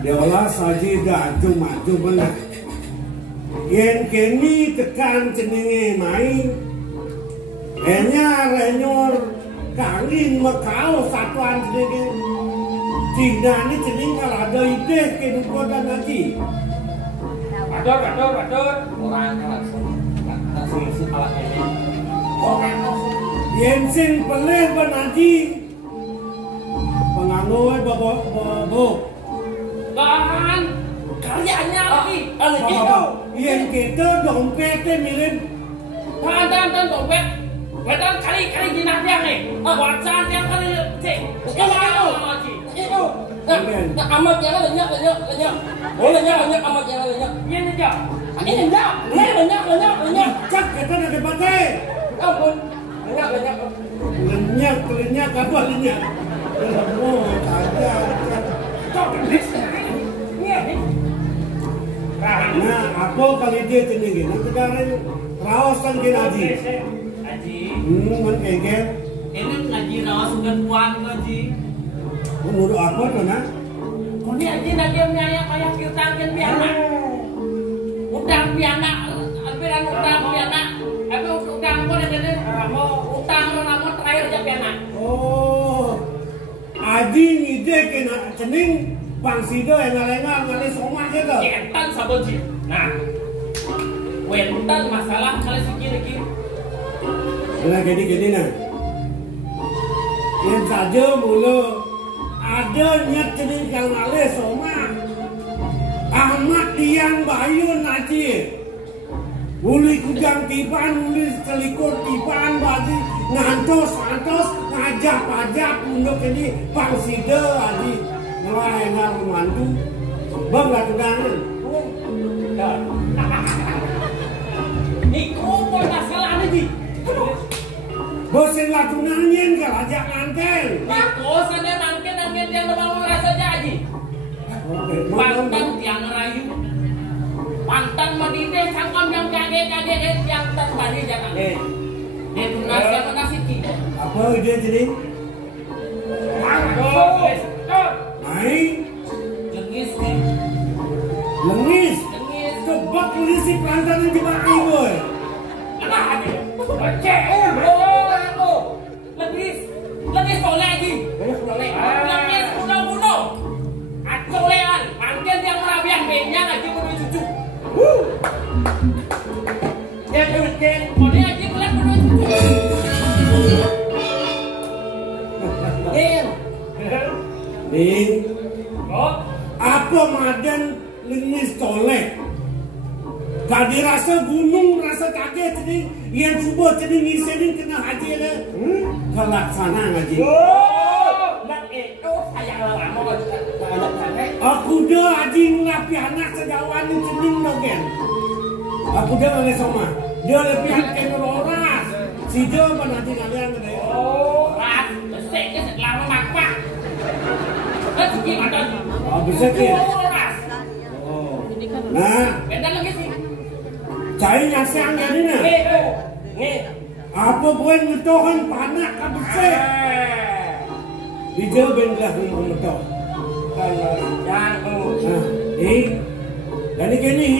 Yalah saja dah maju benar. Yen kini tekan cenenge main. Enya renyor kangin makau satuan cenenge. Cina ni ceneng kalau ada ide kehidupan dan nanti. Batur. Orangnya langsung isi alat ini. Yen sing pelih benanti. Pengangoi bobo. Bahan karyanya lagi. Yen kita dompetnya mirip. Tahan dompet. Betul kali jinak dia nih. Wacan yang kali cek. Itu. Nah, amat jangan lenyap. Oh, lenyap amat jangan lenyap. Ini aja. Ini lenyap. Cak kita ada pakai. Ampun. Lenyap. Lenyap apa lenyap? Oh, ada. Kau tulis. Nah, apa kali dia tinggi? Nanti sekarang rawasan kita Haji. Haji. Man kengkel. Ini ngaji rawas sudah puan ngaji. Menurut apa tuh nak? Kau ni Haji nak dia menyayang ayah kita piana. Udang piana. Alpiran udang piana. Tapi ini mau utang mau terakhir aja piana. Oh, Aji ngide kena cening Bang Sido engal-engal ngali somah gitu. Kentan sabun sih. Nah, wentan masalah kali sikir-sikir. Nah, gini nah. Yang saja mulu ada nyet cening kal ngali somah. Ahmad Dian Bayu Naji. Uli kujang tipan, uli selikur tipan, baji ngantos ngajak pajak untuk ini Bang Sido Aji ngelahir mantu bang lah tunangan. Niku pun masalah nih. Bosin lah tunangan kalau ajak nganten. Niku sana mangken yang mau rasa jadi. Pantang tiang rayu. Pantang medite sangkam yang kaget yang terbalik jangan. Dia tunas yang menasiki. Apa dia jadi? Main Jengis lengis. Coba polisi perantaran di maki boy. Kenapa dia? Cek. Lengis boleh lagi. Lengis bunuh. Acolean. Mungkin yang merabian benyang aja bunuh cucu. Dia bikin boleh aja bulan bunuh cucu. Nih, Oh, apa madan lengis tolek? Gak dirasa gunung, rasa kaget jadi yang coba jadi ngisenin kena haji le. Kelaksana ngaji. nak itu sayang lama kalau Aku dah haji ngelapi anak sejawan ni cening dogen. Aku dah oleh sama. Dia lebih hakim roras. Si dia mana haji kalian ni? Oh, ras, besar ke lama makmak. Kan sikit ada. Oh, bisa ke? Ras. Oh. Nah, Beda lagi sih. cai nyasang jadi na. Nih. Apa buat ngetohan panak kan besar? Dia benglah ni ngetok. Jangan Nah, jadi gini,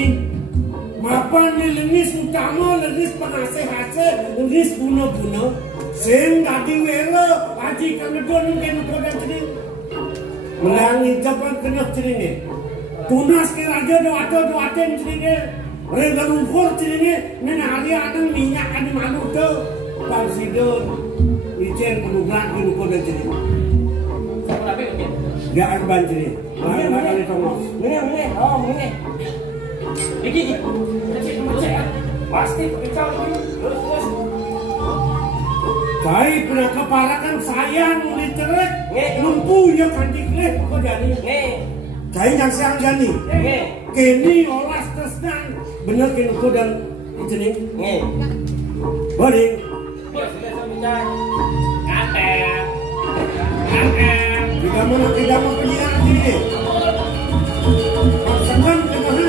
mapan ni lengis utama, lengis penghasil-hasil, lengis bunuh-bunuh. Sen tadi wero, haji kanedon dan cening. Melangi japan kena cening ni. Tunas ke raja doa cening ni. Mereka lumpur cening ni, nena hari ada minyak ada malu tu. Bang Sido, ijen penugrak di lumpur dan cening. Tapi oke. Dia akan bantu ni. Mana ni tongos. Ini. Oh, ini. Iki. Pasti kecau ini. Terus. Cai pernah keparakan sayang literek. Lumpuh ya kandik leh kau jadi. Cai yang sayang jadi. Kini olas tersenang. Benar kini kau dan itu ni. Boleh. Tidak mana penyiaran ini. Maksudkan kemana?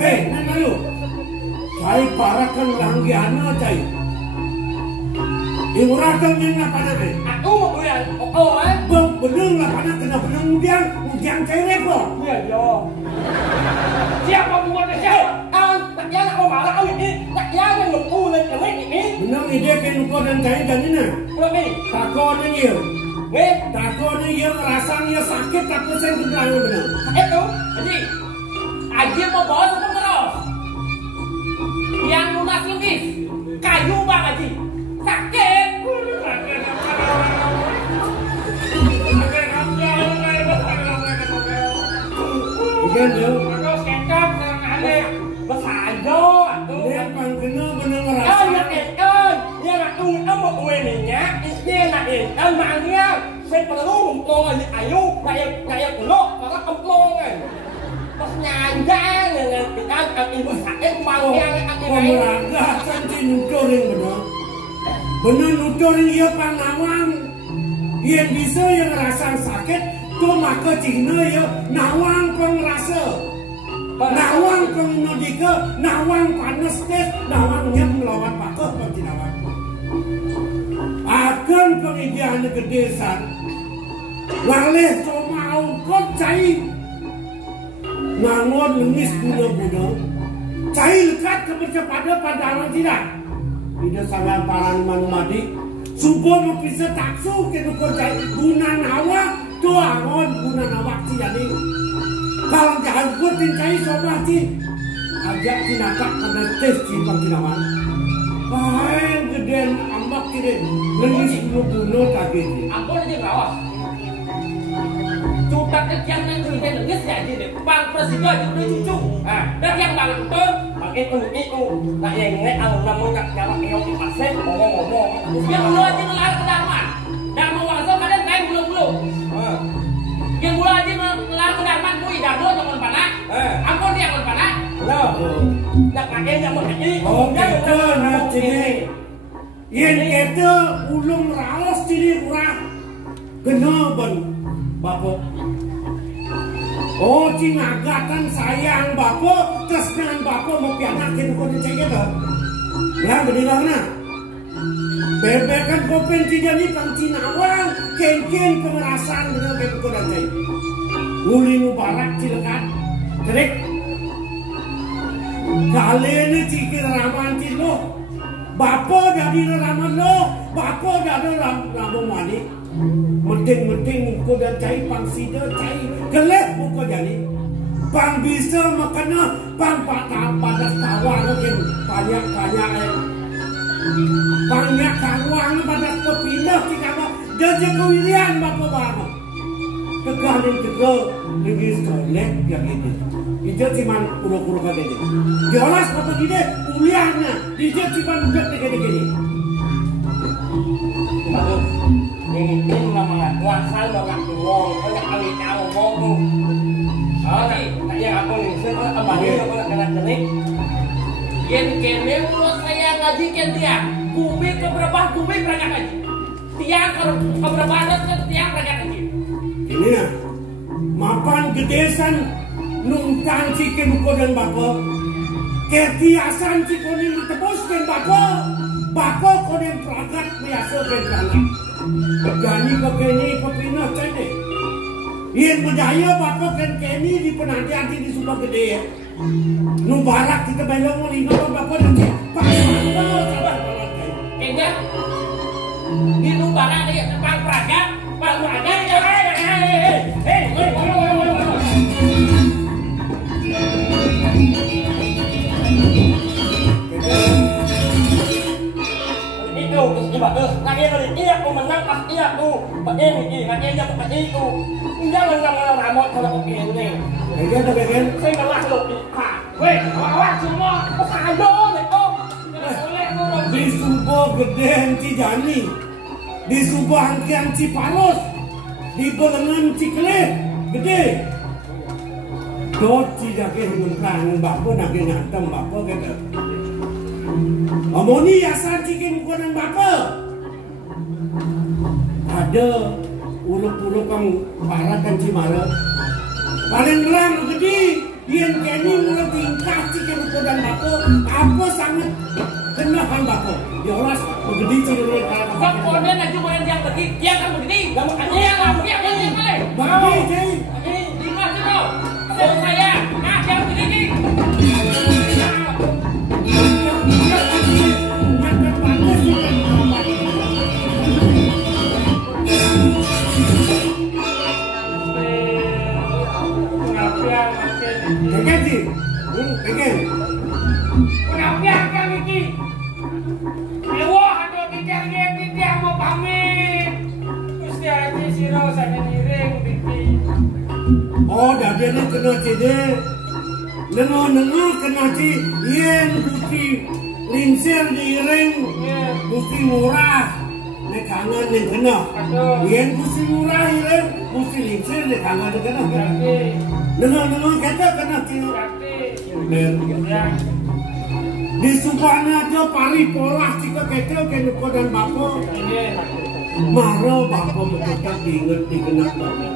Hei, nana lu. Cai parakan langgi anak cai. Imuratan yang apa nak? Aku mau bilang, Benung lah panas kena benung ujian cai rekor. siapa buat siapa? Tak jangan kau malah kau ini, tak jangan nunggu lagi ini. Benung ide kenu kau dan cai dan ini. Lebih, Takon ni dia. Takon ni dia rasanya sakit tapi saya tidak benung. itu, jadi, aja mau bawa semua terus. Yang lunas lebih, kayu bang aja, sakit. Bukan tu. Terus kecap dengan aneh, besajo. Dia pang kena benung Ơi, rasa. nhắc đến ơi, nhưng mà tôi ở một người này nhá, nghe là đến ơi mà nghe, mình còn lúc một con là ai lu, này của nó, và nó không con này, nó nhà ra này này, thì ăn đi một sạch em bao nghe ăn như này. Pemeraga cantik nuturin benung. Benung nuturin dia pang nawang. Yang bisa yang rasa sakit tuh maka Cina ya nawang pengrasa, nawang pengnodika, nawang panas tes, nawang nyam melawan pakah pentinawang. Akan pengidian kedesan, waleh somau kau cai, nangon lengis guna-guna, cai lekat kepada pandangan tidak. Tidak sangat paran manumadi. Subuh bisa taksu kena kau cai guna nawa. Tu angon guna nawak si jadi. Kalau jangan buat cai sobat si, ajak tinakak pada tes cimpang tinawan. Bahaya gedean ambak kiri, lengis bunuh kaki. Apa aja bawas? Cutak kecian yang kerja lengis ya jadi. Bang presiden juga cucu. Dan yang bang itu, bang itu, nak yang ini al namun tak jalan yang dipaksa ngomong-ngomong. Yang lu aja ngelar ke Dharma, Dharma wangso kadang kayak belum. Yang mula aja ngelar ke Dharma kui Dharma jangan panah. Ampun dia jangan panah. Lo, nak pakai jangan pakai. Oh, kita nanti yang kita ulung raos jadi kurang kena ben bapak. Oh, cingagatan sayang bapak, kesnan bapak mau pianakin kau dicek itu. Lah berilah na. Bebekan kopen tidak ni pang cinawang, ken pemerasan dengan bebekan kau dicek. Uli mubarak cilekat, terik. Kali ini cikir raman cilo, bapak jadi raman lo, bapak jadi raman wani. Menting kau dah cai pang sida cai keleh kau jadi pang bisa makana pang patah pada tawang mungkin banyak banyak tawang pada kepindah kita dia kewilian bapa bapa keganin juga lebih soleh yang ini dia cuma pura-pura kata ini jelas apa gini uliannya dia cuma udah begini bagus. Ini nama wasal banget ngomong, banyak kali tahu ngomong. Oh, kayak apa nih? Saya apa nih? Kalau kena cenik, kene mulut saya ngaji dia. Bumi keberapa bumi banyak ngaji. Tiang keberapa ada tiang banyak ngaji. Ini ya, mapan gedesan nungkang cikin kodan bapa, ketiasan cikonin ditebuskan bapa kodan peragat biasa berjalan. Jadi kekini kepinah cene. Yang berjaya bapak kan kini di penantian di Subang Gede ya. Nubarak kita belong melingkar bapak nanti. Pakai bapak sabar. Kayaknya di Nubarak dia Bang Praga ya. Lagi iya aku menang pas iya tuh ini makanya aku pas itu jangan ramot kalau begini saya kalah lo weh awas semua kado itu di Subang Gede Cijani di Subang Kian Cipanos di Belengan Cikle Gede dot cijake nungkang bapak nak ngantem bapak kata Amoni asal cikin kodan bapa. Ada uluk-uluk kang barat dan cimara. Paling belang gede, yang kini mulai tingkah cikin kodan bapa. Apa sangat kenahan bapa. Diolas gede cikin kodan bapa. Kodan aja kodan yang pergi, dia kan begini. Kamu aja yang kamu yang mana? Bagi jadi. Di mana tu? Saya, yang begini. Pengen. Kenapa yang ini? Lewah ada bicara mau pamit. Terus dia aja siro sana niring Vicky. Oh, dah dia ni kena cede. Nengo kena ci. Yen bukti linsir di ring. Bukti murah. Nek kangen ni kena. Yen bukti murah yen bukti linsir ni kangen ni kena. Nengo kata kena ci. Di Subana aja pari polah jika ketel ke nuko dan bako. Maro bapak tetap diinget dikenal bapak.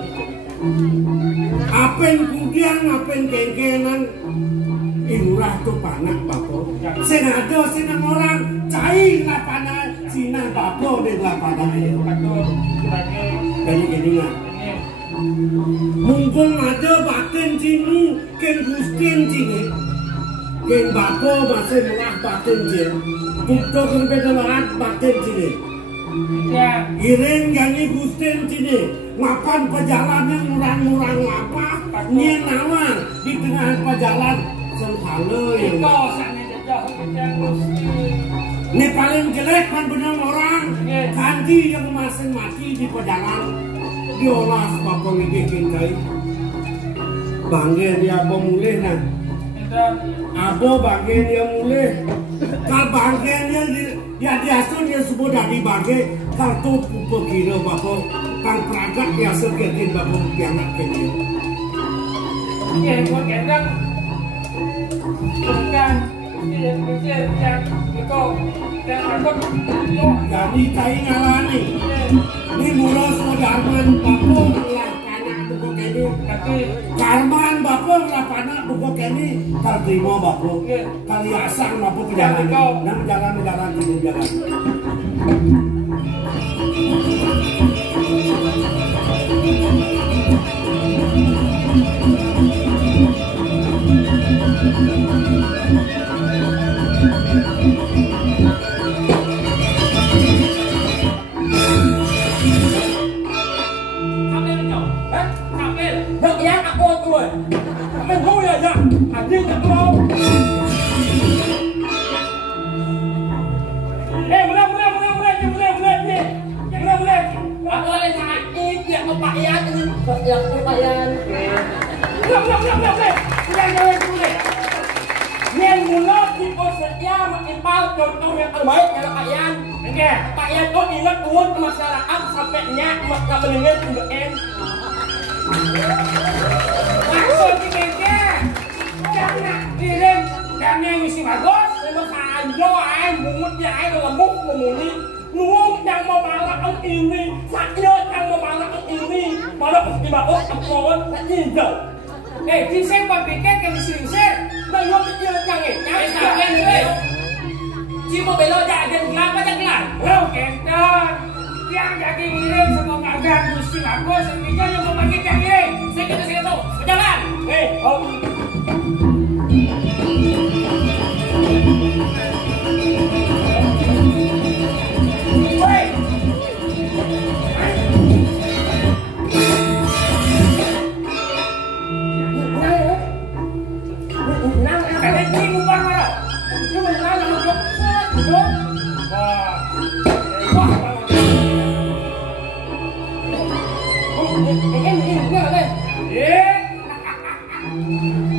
Apen kudian, apen kengkenan, ilurah tuh panak bapak. Senado senang orang, cair lapana, sinan bapak di lapana itu. Jadi gini nggak? Mungkin ada batin sini, ken gustin sini, ken bapak masih melah batin sini. Tutup kebetulan batin sini. Iring yang gustin sini, makan pejalannya murang-murang apa? Nien nawar di tengah pejalan sentale yang. Ini paling jelek kan benar orang. Kanji yang masih mati di pejalan, diolah bapak ngedekin kai. Bangge dia apa mulai nah? Apa bangge dia mulai? Kal bangge dia diasun dia sebut dari bangge. Kal tu pupu kira bapak. Kal peragak biasa kekin bapak pianak kekin. Iya, gua gendang. Bukan. Kecil yang itu dan takut. Jadi kai ngalani. Ini mula saudarman bapak lah panak buku kini. Karman bapak lah panak buku kini. Kal terima bapak. Kali asang bapak jalan. Nang jalan tidur jalan.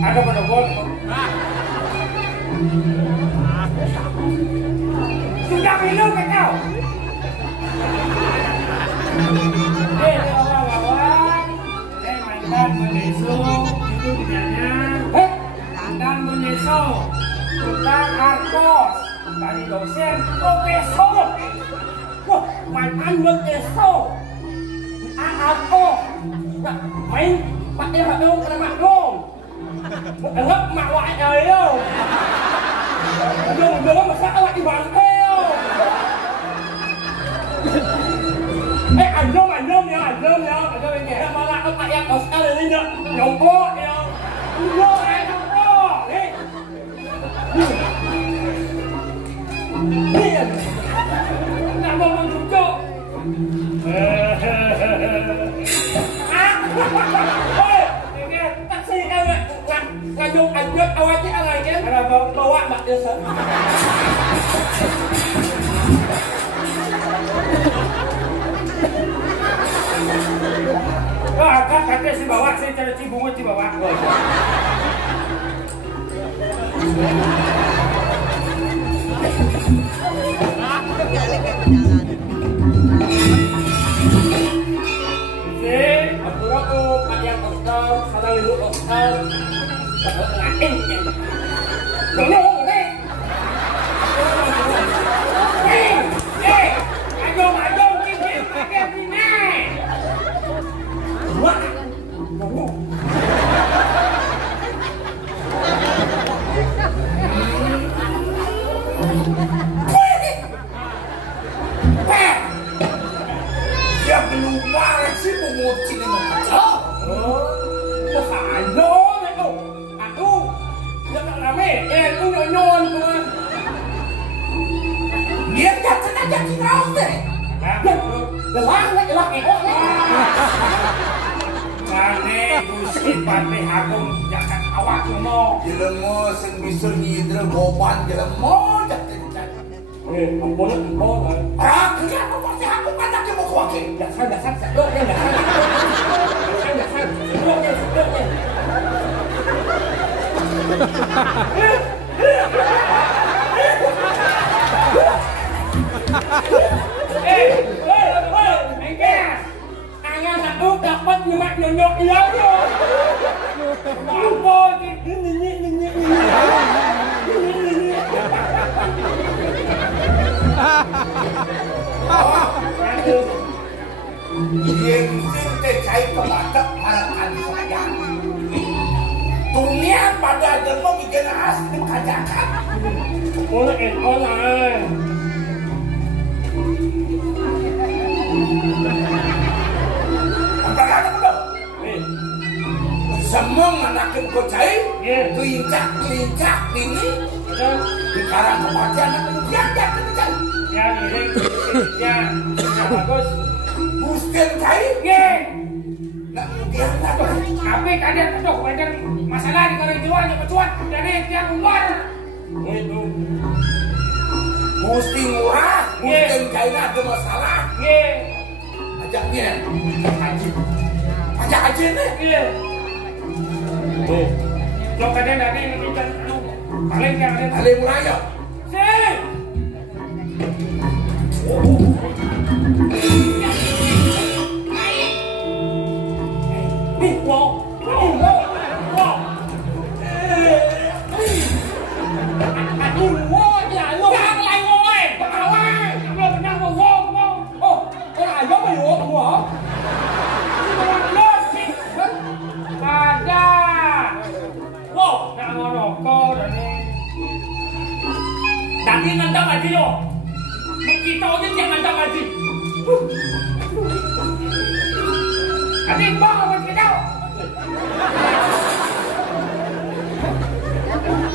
Ada pada bol. Sudah minum ke kau? Lawan-lawan. Mantan meneso itu dinanya. Mantan meneso. Tentang Argos. Dari dosen profesor. Wah, mantan meneso. Argos. Main pakai hak dong kena mak dong. Enggak mak wak ayo. Dong masak awak di bangkai. Anjom ya. Ada malah apa yang Oscar ini nyobok ya. Nyobok. Nih. Nama mencucuk. Taksi ngajung anjut awalnya alai kan? Ada bawa mak desa. Kakak si bawa, saya cari cibungut si bawa. Ajong, Dia kata aja kita deh. Lelang eok nih. Kane Gusti Patih Agung jagat awak mo. Jelema sing bisa nyidra goban jelema jagat. Ampun. Ah, kenapa pasti aku patah ke mau kuake? Dasar sedok ya dasar. Dasar sedok ya. Ayah satu dapat nyok iya yo. Mampu ini. Yang sing cai kebatak harapan saya. Dunia pada jelema bikin asli kajakan. Oleh. Apa kata betul? Semua menakin kocai, kelincak ini, sekarang kematian yang kencang. Ya, bagus. Busken kai, nak dia nak. Tapi kalian tuh ada masalah di kalau jual cuan jadi tiang umar. Itu. Mesti murah, busken kai ada masalah. Ajaknya, ajak aja nih. Lo kadang dari ini kan paling jangan Paling murah ya. sih. Tadi nantang aja yo. Kita aja yang nantang aja. Adik bang apa kita?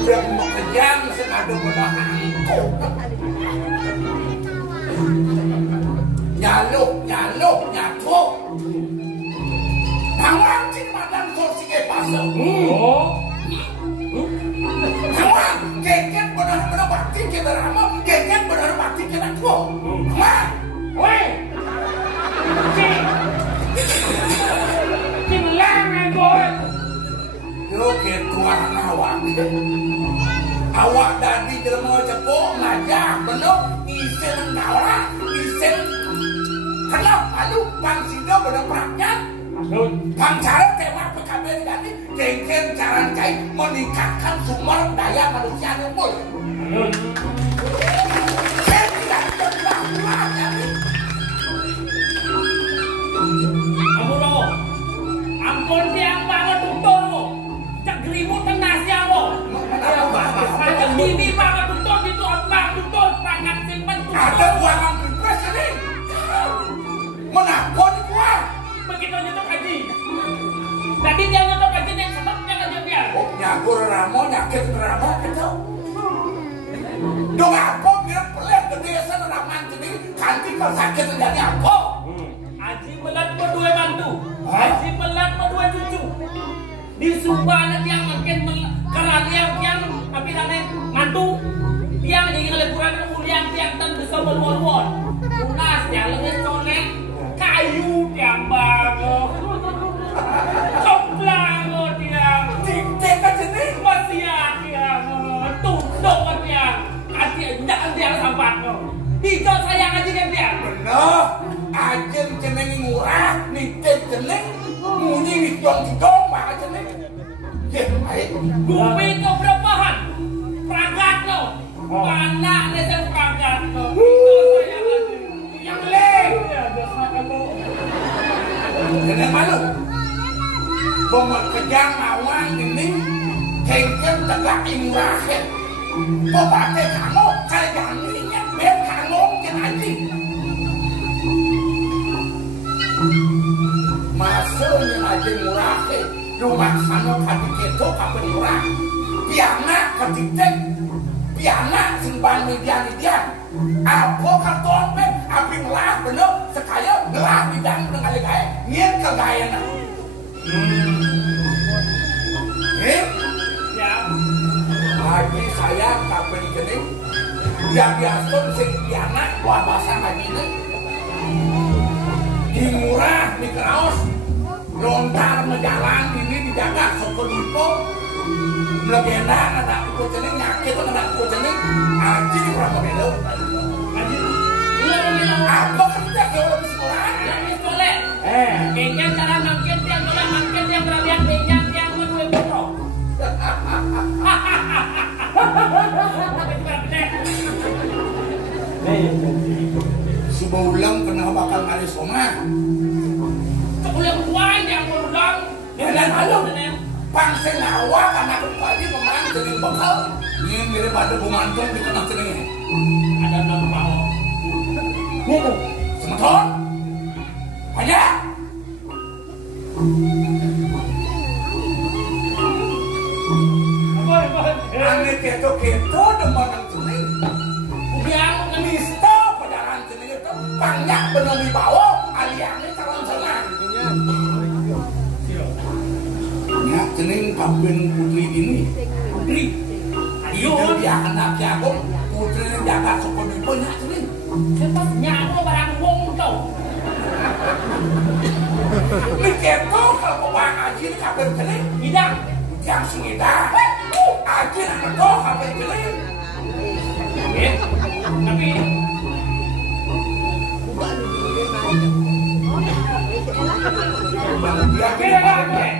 Yang mengejar senada menahan nyaluk. Tawang cing madang sorsi ke pasal. Tawang keket benar-benar bakti kita ramah, keket benar bakti kita tua. Tawang, Woi, cing lang boy. yo ketua awak. Awak dari jelema cepok ngajak bener isen ngawah, isen kenapa aduh bang sido bener perakyat. Bang cara tewa PKB jadi kengken cara kai meningkatkan sumber daya manusia unggul. Saya tidak terbawa jadi. Ampun tiang banget tuntun lo. Cak gerimu tenang siapa? Macam ini banget tuntun itu abang tuntun sangat simpen Ada tuntun. uang pilpres ini. Menakut gua. Begitu nyetok haji. Tadi dia nyetok haji nih sebabnya aja dia. Oh nyakur ramo nyakit ramo itu. Dong apa biar pelet gede seneraman jadi kanti kalau sakit terjadi apa? Haji melat berdua mantu. Haji melat berdua cucu. Di Subang yang makin kerana yang tapi namanya mantu. Yang jadi kelebihan ulian yang tan besar berluar-luar. Lunas yang lebih soleh. Kayu yang bagus. Koplang dia. Cik kan jadi. Masih dia. Tunduk dia. Jangan dia sampai. Tidak sayang aja dia. Bener. Ajen jeneng murah, niken jeneng muni widong didong maka jeneng. Ya, baik. Bumi itu berepahan. Perangkat lo. Anak dia perangkat lo. Tidak sayang aja. Yang lain. Jeneng malu. Bomot kejang awang ini kengken tegak imurah. Kok pakai kamu kayak jangan bet kamu jangan anjing. Masuknya aja murah rumah sana kaki keto kapan murah. Piana ketika piana simpan media Apa kartope api ngelah bener sekaya ngelah bidang dengan kaya nyen kegayaan. Ya. Lagi saya kabel jening yang biasa sing piana buat bahasa lagi ini di murah di keraos lontar menjalan ini dijaga sokonipo legenda anak kucing nyakit anak kucing aji di berapa belo Aji. apa kerja kau lebih sekolah Ya sekolah. Kayaknya cara mangkin tiang bola mangkin tiang berabian benjang tiang menue bro. sebuah ulang kena bakal ngali soma Ulang buan yang ulang. dan malu pangsa nawa karena kepadi pemenang jadi bakal ini mirip ada bumantung di tengah tengah Ada nama mau. semeton aja ane keto demanang tuning Yang misto pedaran tuning itu banyak benar di bawah aliangnya calon senang ya tuning kawin putri ini putri Ayo. itu dia anak jagung putri yang jaga sokon itu nyak tuning nyawa barang wong tau. ini keto kalau bang aji ini kawin tuning Hidang. yang sengida aji anak doh kawin tuning Tapi dia beda kira kan?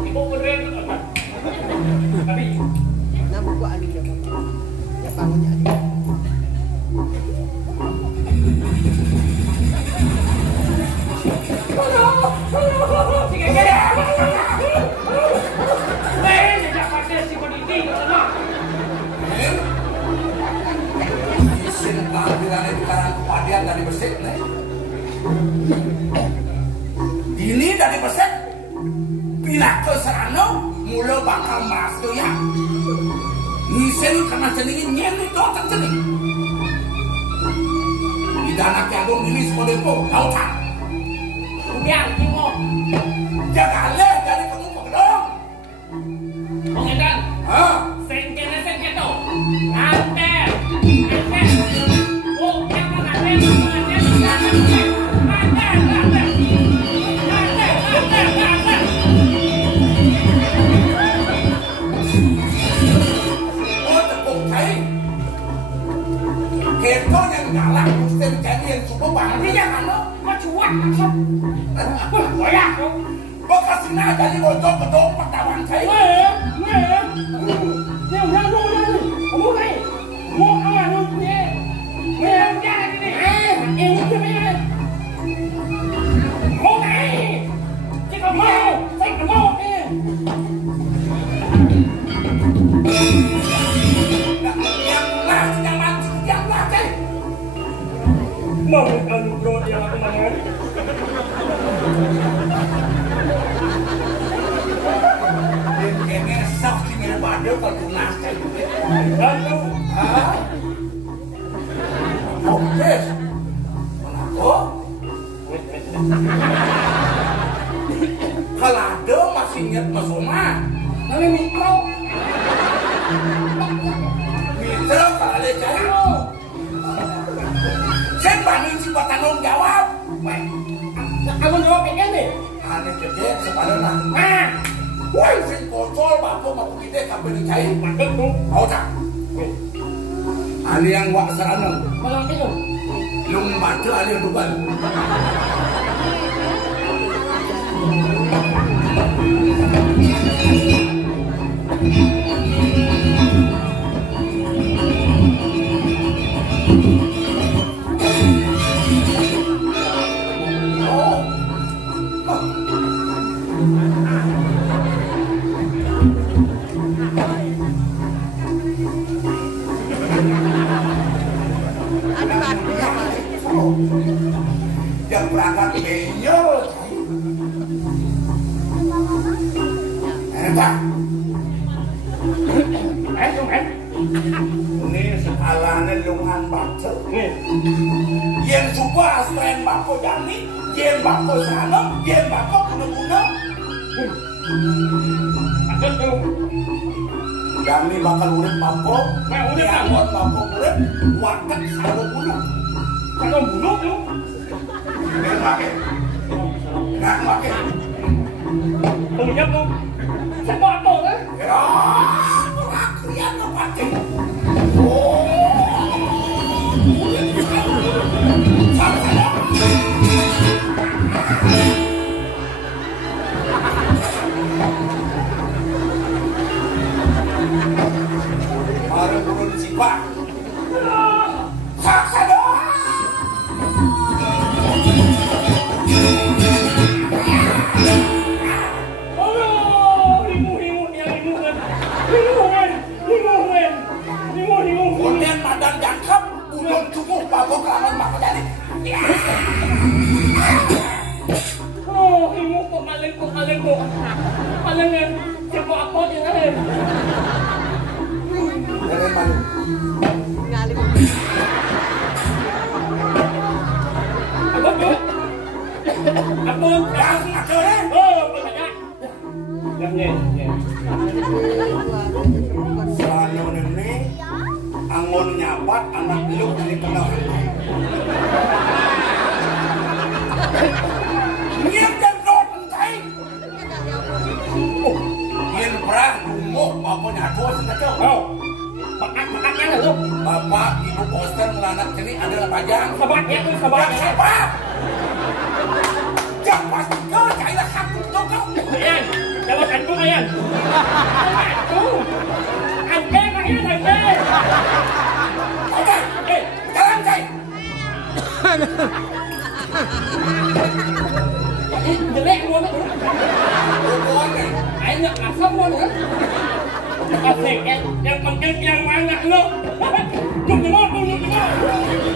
Ibu beneran itu apa? Tapi isin kehadirannya di karang kepadian dari Besik nih. Ini dari Besik pindah ke Serano mula bakal mas tuh ya. Isin karena ceningin nyen itu otak cening. Di dana kiagung ini sekolah itu lautan. yang kimo, Jaga leh dari kamu ke gedong. mengedan, Hah? sengketo, anter, oh yang mana Oh tepung cai. Keto yang galak, Gusten jadi yang cukup banget. Iya kan lo? kau cuak maksud, goyah, Bekas ini jadi bocor gedong pertawan cai. Ini sok sih mirip badai kalau lunas cai. Oke. Kenapa? Kalau ada masih ingat Mas Oma. Nanti mikro, Mitra kalau ada cai. Saya banding si tanggung jawab. aku jawab ini deh. Aneh gede sepadan Nah, woi sing bocor bapak mau kita kabel cai. mandek tuh, Kau tak? Ali yang wak serana. malam itu. Lung baca ali yang duban. Yang berangkat benyo. kata. Ini sekalanya lungan bakso. Yen suka selain bako jani, yen bako sana, yen bako guna-guna. Akan tuh. Jani bakal urip bako, diangon bako urip, watak selalu bulu. Kalau bulu tuh. Nggak pake. Nggak pake. Tunggu tuh. Siapa apa kan? Ya, kalian nggak pake. Mari turun sipak. Saksada. Kemudian badan jangkep, udon cukup, babok lawan maka jadi. Oh, ibu kok paling kok. Palingan siapa apa yang ada? Dari mana? Apa tuh? Apa? Yang akhirnya. Oh, banyak. Yang Selalu ini angon nyapat anak lu dari kenal. Niat dan doa pentai. Yen perah umuk apa nyatu sengaja. Oh, makan-makannya lah lu. Bapak ibu poster melanak sini adalah pajang. Sabarnya tuh, sabar. Yang sabar. Jangan pasti kau cailah kampung kau. Ayan, jalan kantung ayan. Kantung. Angke ayan, angke. Oke, jalan cai. Ini jelek luôn á. Bukan nih. Anh nhận là không luôn nữa. Có thể em bằng cái mang nặng luôn. Dùng cái mốt, dùng cái mốt.